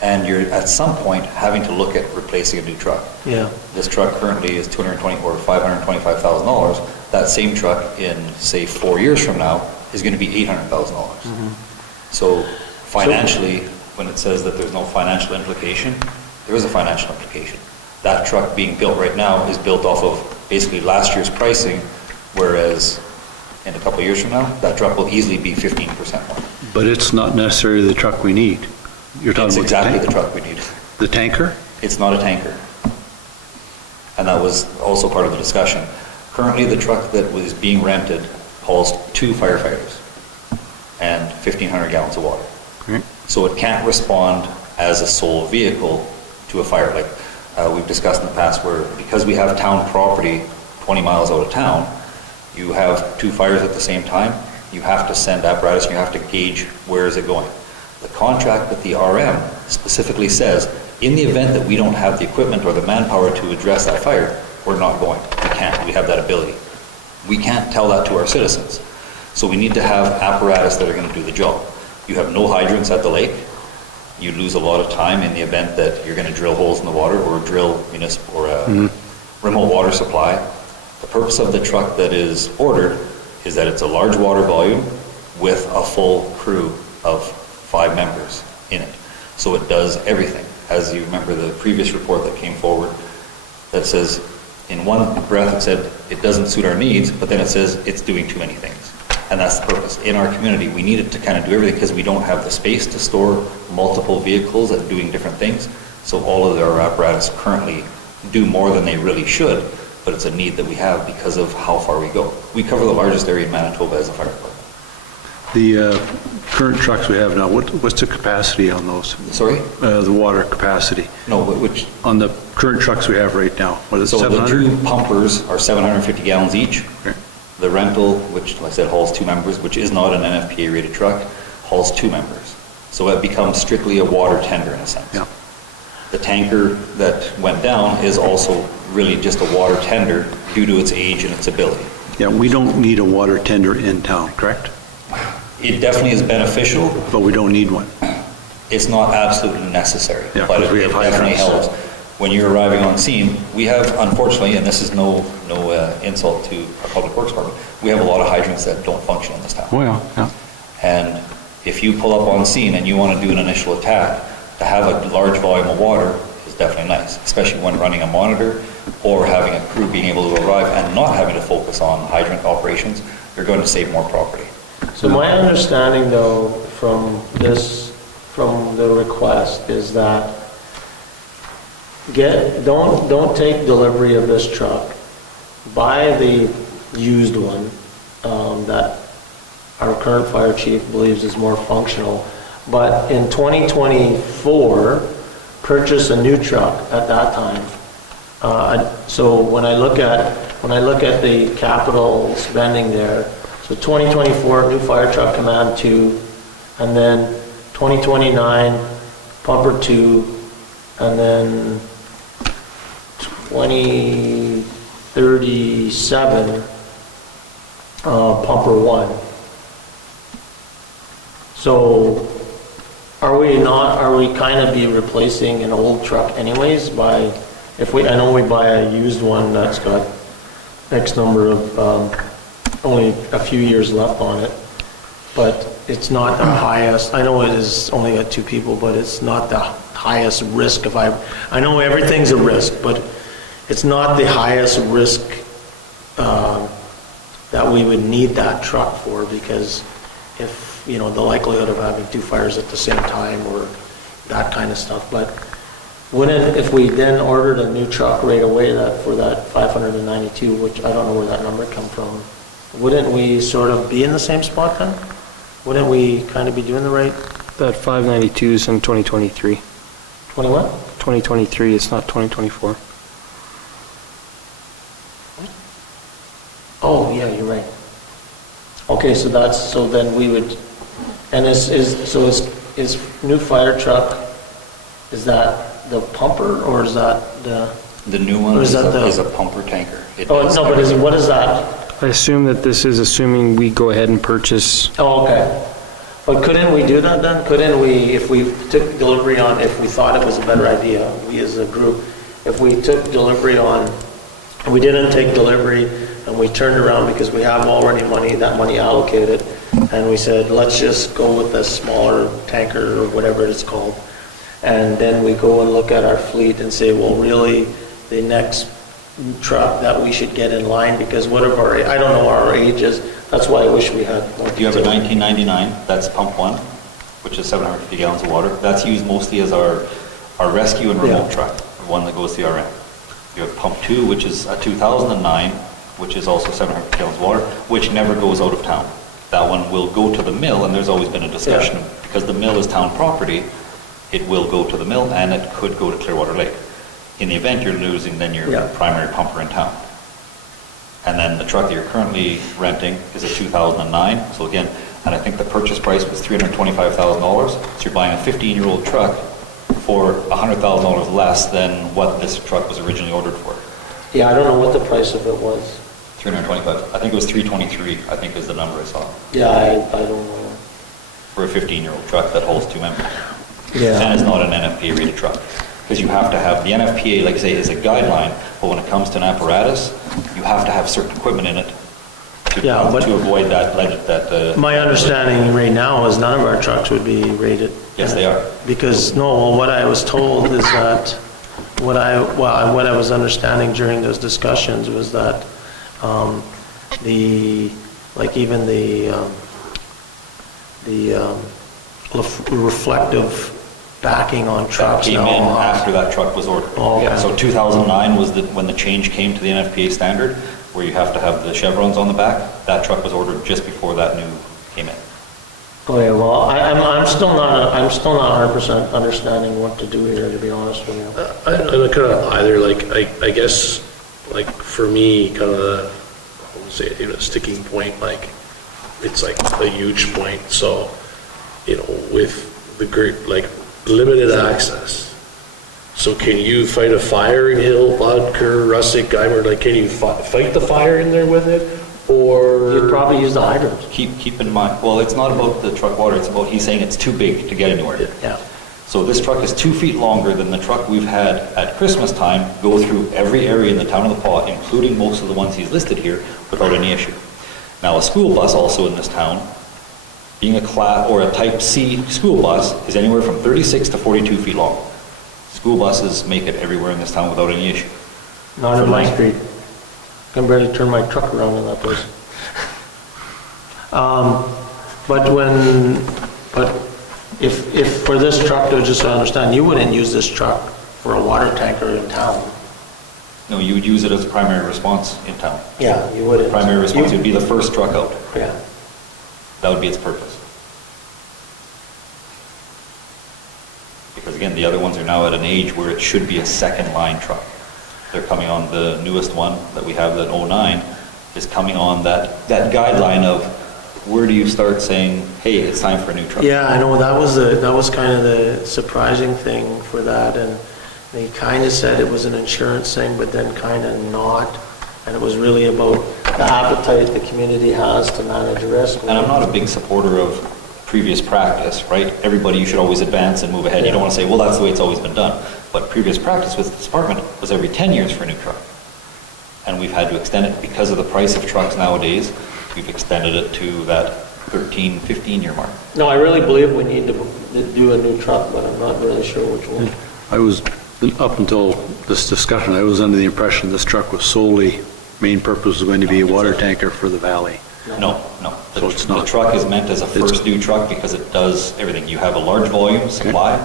and you're at some point having to look at replacing a new truck. Yeah. This truck currently is $220,000 or $525,000. That same truck in, say, 4 years from now is going to be $800,000. So financially, when it says that there's no financial implication, there is a financial implication. That truck being built right now is built off of basically last year's pricing, whereas in a couple of years from now, that truck will easily be 15% more. But it's not necessarily the truck we need. You're talking It's about exactly the truck we need. The tanker? It's not a tanker. And that was also part of the discussion. Currently, the truck that was being rented hauls 2 firefighters and 1,500 gallons of water. Right. So it can't respond as a sole vehicle to a fire. Like we've discussed in the past, where because we have town property 20 miles out of town, you have 2 fires at the same time, you have to send apparatus and you have to gauge where is it going. The contract with the RM specifically says, in the event that we don't have the equipment or the manpower to address that fire, we're not going. We can't. We have that ability. We can't tell that to our citizens. So we need to have apparatus that are going to do the job. You have no hydrants at the lake. You lose a lot of time in the event that you're going to drill holes in the water or drill municipal or a remote water supply. The purpose of the truck that is ordered is that it's a large water volume with a full crew of 5 members in it. So it does everything. As you remember the previous report that came forward that says, in one breath it said it doesn't suit our needs, but then it says it's doing too many things. And that's the purpose. In our community, we need it to kind of do everything because we don't have the space to store multiple vehicles that are doing different things. So all of our apparatus currently do more than they really should, but it's a need that we have because of how far we go. We cover the largest area in Manitoba as a fire department. The current trucks we have now, what's the capacity on those? Sorry? The water capacity No, which, on the current trucks we have right now? What is it, so the 700? two pumpers are 750 gallons each. Okay. The rental, which, like I said, hauls 2 members, which is not an NFPA rated truck, hauls 2 members. So it becomes strictly a water tender in a sense. Yeah. The tanker that went down is also really just a water tender due to its age and its ability. Yeah, we don't need a water tender in town, correct? It definitely is beneficial. But we don't need one. It's not absolutely necessary, Yeah, but 'cause it we have definitely hydrants. helps. When you're arriving on scene, we have, unfortunately, and this is no insult to our public works department, we have a lot of hydrants that don't function in this town. Well, yeah. And if you pull up on scene and you want to do an initial attack, to have a large volume of water is definitely nice, especially when running a monitor or having a crew being able to arrive and not having to focus on hydrant operations. You're going to save more property. So my understanding though, from the request is that don't take delivery of this truck, buy the used one, that our current fire chief believes is more functional, but in 2024, purchase a new truck at that time. So when I look at the capital spending there, so 2024, new fire truck Command 2, and then 2029, pumper 2, and then 2037, pumper 1. So are we kind of be replacing an old truck anyways by, I know we buy a used one that's got X number of, only a few years left on it, but it's not the highest, I know it is only got 2 people, but it's not the highest risk I know everything's a risk, but it's not the highest risk that we would need that truck for, because if, the likelihood of having 2 fires at the same time or that kind of stuff, but if we then ordered a new truck right away for that 592, which I don't know where that number come from, wouldn't we sort of be in the same spot then? Wouldn't we kind of be doing the right? That 592 is in 2023. 21? 2023, it's not 2024. Oh, yeah, you're right. Okay, so then we would, and is new fire truck, is that the pumper or is that The new one Or is is that a pumper tanker. It oh, does no, but what is that? I assume that this is assuming we go ahead and purchase. Oh, okay. But couldn't we do that then? Couldn't we, if we took delivery on, if we thought it was a better idea, we as a group, if we took delivery on, we didn't take delivery and we turned around because we have already that money allocated, and we said, let's just go with the smaller tanker or whatever it's called. And then we go and look at our fleet and say, well, really, the next truck that we should get in line, because I don't know our ages, that's why I wish we had more. You have a detail. 1999, that's pump 1, which is 750 gallons of water. That's used mostly as our rescue and remote Yeah. truck, the one that goes to the RM. You have pump 2, which is a 2009, which is also 750 gallons of water, which never goes out of town. That one will go to the mill, and there's always been a discussion, because the mill is town property, it will go to the mill, and it could go to Clearwater Lake. In the event you're losing, then your primary pumper in town. And then the truck that you're currently renting is a 2009, so again, and I think the purchase price was $325,000, so you're buying a 15-year-old truck for $100,000 less than what this truck was originally ordered for. Yeah, I don't know what the price of it was. 325, I think it was 323, I think is the number I saw, Yeah, I don't know. for a 15-year-old truck that holds 2 members. Yeah. And it's not an NFPA rated truck. Because you have to have, the NFPA, like I say, is a guideline, but when it comes to an apparatus, you have to have certain equipment in it to avoid that. My understanding right now is none of our trucks would be rated. Yes, they are. Because, what I was told is that, what I was understanding during those discussions was that reflective backing on That trucks came now. in after that truck was ordered. Oh, okay. Yeah, so 2009 was when the change came to the NFPA standard, where you have to have the chevrons on the back. That truck was ordered just before that new came in. Okay, well, I'm still not 100% understanding what to do here, to be honest with you. I'm not kind of either, like, I guess, like, for me, kind of the, I wouldn't say, you know, sticking point, like, it's like a huge point, so, you know, with the great, like, limited access. So can you fight a fire in Hill, Bodker, Rustic, Guymer, like, can you fight the fire in there with it? Or? You'd probably use the hydrants. Keep in mind, well, it's not about the truck water, it's about, he's saying it's too big to get anywhere. Yeah. So this truck is 2 feet longer than the truck we've had at Christmas time go through every area in the town of the Paw, including most of the ones he's listed here, without any issue. Now, a school bus also in this town, being a class or a type C school bus, is anywhere from 36 to 42 feet long. School buses make it everywhere in this town without any issue. Not in my street. Can barely turn my truck around in that place. But if for this truck, to just to understand, you wouldn't use this truck for a water tanker in town. No, you would use it as a primary response in town. Yeah, you wouldn't. Primary response would be the first truck out. Yeah. That would be its purpose. Because again, the other ones are now at an age where it should be a second line truck. They're coming on, the newest one that we have, that 09, is coming on that guideline of where do you start saying, hey, it's time for a new truck? Yeah, I know, that was kind of the surprising thing for that, and they kind of said it was an insurance thing, but then kind of not, and it was really about the appetite the community has to manage risk. And I'm not a big supporter of previous practice, right? Everybody, you should always advance and move ahead. You don't want to say, well, that's the way it's always been done. But previous practice with this department was every 10 years for a new truck. And we've had to extend it because of the price of trucks nowadays. We've extended it to that 13, 15-year mark. No, I really believe we need to do a new truck, but I'm not really sure which one. I was, up until this discussion, I was under the impression this truck was solely, main purpose was going to be a water tanker for the valley. No. So it's not. The truck is meant as a first due truck because it does everything. You have a large volume supply,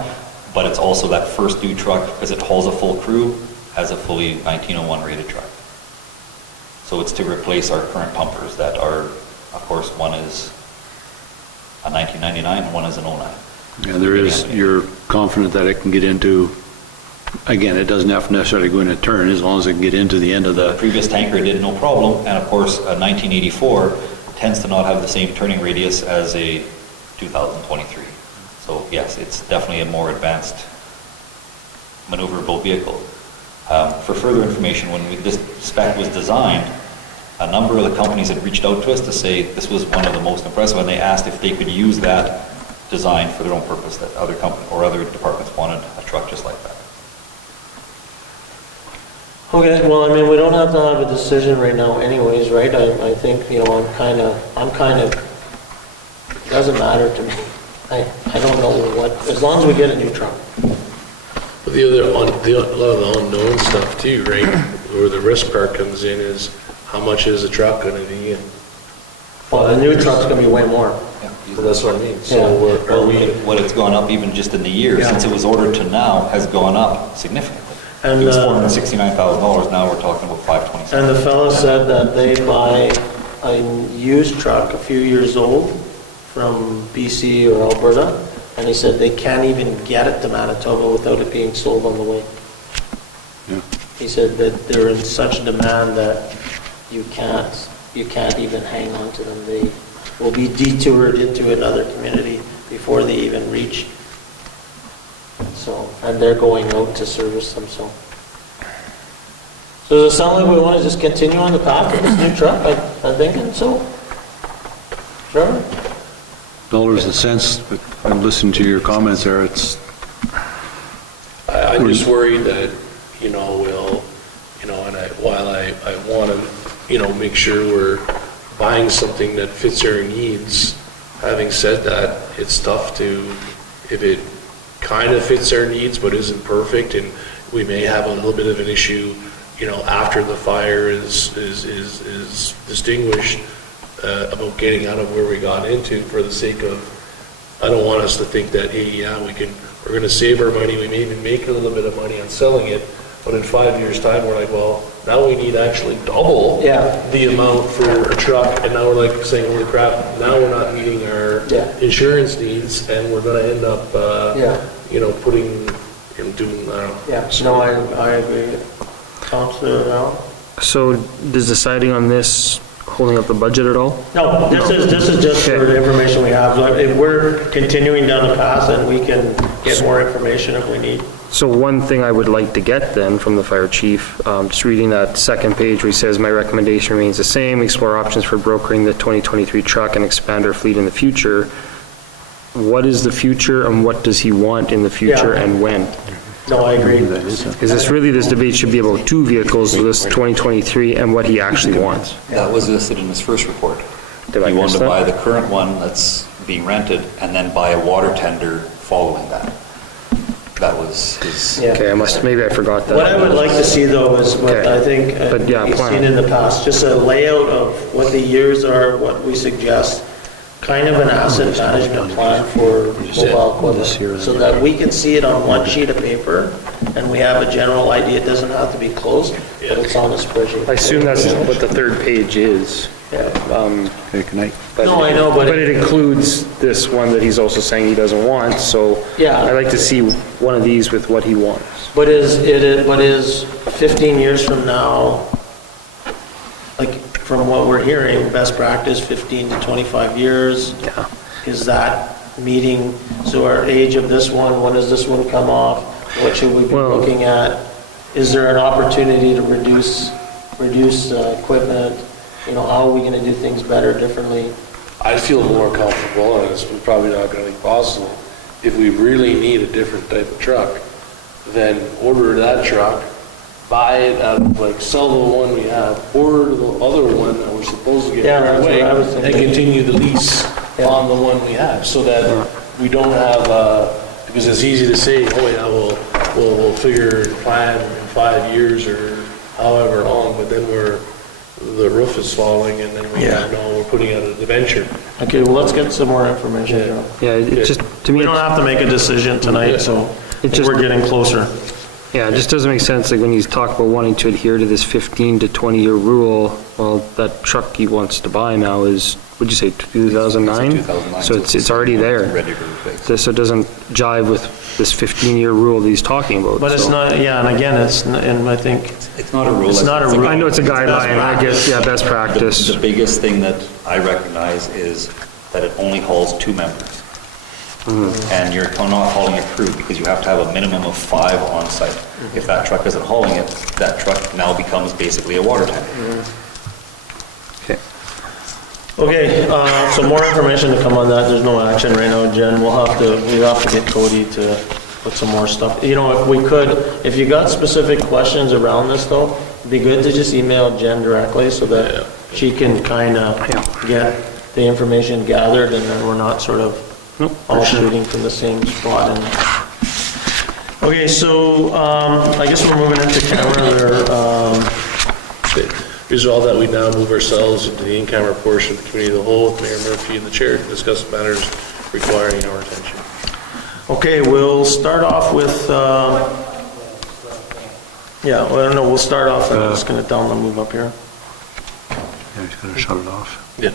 but it's also that first due truck because it hauls a full crew, has a fully 1901 rated truck. So it's to replace our current pumpers that are, of course, one is a 1999 and one is an 09. And there is, you're confident that it can get into, again, it doesn't have to necessarily go in a turn, as long as it can get into the end of The the, previous tanker did no problem, and of course, a 1984 tends to not have the same turning radius as a 2023. So yes, it's definitely a more advanced maneuverable vehicle. For further information, when this spec was designed, a number of the companies had reached out to us to say this was one of the most impressive, and they asked if they could use that design for their own purpose, that other company or other departments wanted a truck just like that. Okay, well, I mean, we don't have to have a decision right now anyways, right? I think, you know, I'm kind of, it doesn't matter to me. I don't know what, as long as we get a new truck. But a lot of the unknown stuff too, right? Where the risk part comes in is how much is the truck going to be? And Well, the new truck's gonna be way more. so that's what I mean. So Yeah. are we? What it's gone up even just in the year, Yeah. since it was ordered to now, has gone up significantly. And, It was $469,000, now we're talking about $527,000. And the fellow said that they buy a used truck a few years old from BC or Alberta, and he said they can't even get it to Manitoba without it being sold on the way. Yeah. He said that they're in such demand that you can't even hang on to them. They will be detoured into another community before they even reach. So, and they're going out to service them, so. So does it sound like we want to just continue on the path with this new truck? I'm thinking so. Trevor? dollars a sense, but I'm listening to your comments there, it's, I'm just worried that, you know, and while I want to, make sure we're buying something that fits our needs, having said that, it's tough to, if it kind of fits our needs but isn't perfect, and we may have a little bit of an issue, after the fire is distinguished, about getting out of where we got into for the sake of, I don't want us to think that, hey, yeah, we're going to save our money, we may even make a little bit of money on selling it, but in 5 years' time, we're like, well, now we need actually double Yeah. the amount for a truck, and now we're like saying, holy crap, now we're not meeting our Yeah. insurance needs, and we're gonna end up, Yeah. you know, putting, and doing, I don't know. Yeah, no, I agree. Counselor Al? So does deciding on this holding up the budget at all? No, this is just for the information we have. Like, if we're continuing down the path, then we can get more information if we need. So one thing I would like to get then from the fire chief, just reading that second page where he says, my recommendation remains the same, explore options for brokering the 2023 truck and expand our fleet in the future. What is the future and what does he want in the future Yeah. and when? No, I agree. Because this debate should be about two vehicles, this 2023 and what he actually wants. That was listed in his first report. Did I He miss wanted to that? buy the current one that's being rented and then buy a water tender following that. That was his. Yeah. Okay, maybe I forgot that. What I would like to see though is what Okay. I think But, yeah, we've plan. seen in the past, just a layout of what the years are, what we suggest, kind of an asset management plan for mobile equipment, so that we can see it on one sheet of paper and we have a general idea. It doesn't have to be close, but it's on the spreadsheet. I assume that's what the third page is. Yeah. Okay, good night. No, I know, but it includes this one that he's also saying he doesn't want, so Yeah. I'd like to see one of these with what he wants. But is 15 years from now, like, from what we're hearing, best practice, 15 to 25 years? Yeah. Is that meeting, so our age of this one, when does this one come off? What should we be Well- looking at? Is there an opportunity to reduce equipment? You know, how are we gonna do things better, differently? I feel more comfortable, and it's probably not gonna be possible, if we really need a different type of truck, then order that truck, buy it, like, sell the one we have, order the other one that we're supposed to get Yeah, right that's away, what I was and thinking. continue the lease Yeah. on the one we have, so that we don't have, because it's easy to say, oh yeah, we'll figure plan in 5 years or however long, but then the roof is falling, and then we Yeah. don't know, we're putting out a venture. Okay, well, let's get some more information. Joe. Yeah, it just, to me, We don't have to make a decision tonight, so It just- we're getting closer. yeah, it just doesn't make sense, like when he's talking about wanting to adhere to this 15 to 20-year rule, well, that truck he wants to buy now is, what'd you say, 2009? It's a 2009, So it's already there. Ready to replace. So it doesn't jive with this 15-year rule that he's talking about. But it's so. not, yeah, and again, and I think, It's not a rule. It's not a rule. I know it's a guideline, I guess, yeah, best practice. The biggest thing that I recognize is that it only hauls 2 members. And you're not hauling a crew because you have to have a minimum of 5 on site. If that truck isn't hauling it, that truck now becomes basically a water tank. Okay. okay, so more information to come on that. There's no action right now, Jen. We have to get Cody to put some more stuff. You know, if we could, if you got specific questions around this though, it'd be good to just email Jen directly so that she can kind of get the information gathered and then we're not sort of all shooting from the same spot. Okay, so I guess we're moving into camera there. Resolve that we now move ourselves into the in-camera portion of the committee of the whole with Mayor Murphy and the chair to discuss matters requiring our attention. Okay, we'll start off with, we'll start off, I'm just gonna tell them to move up here. Yeah, he's gonna shut it off. Yeah.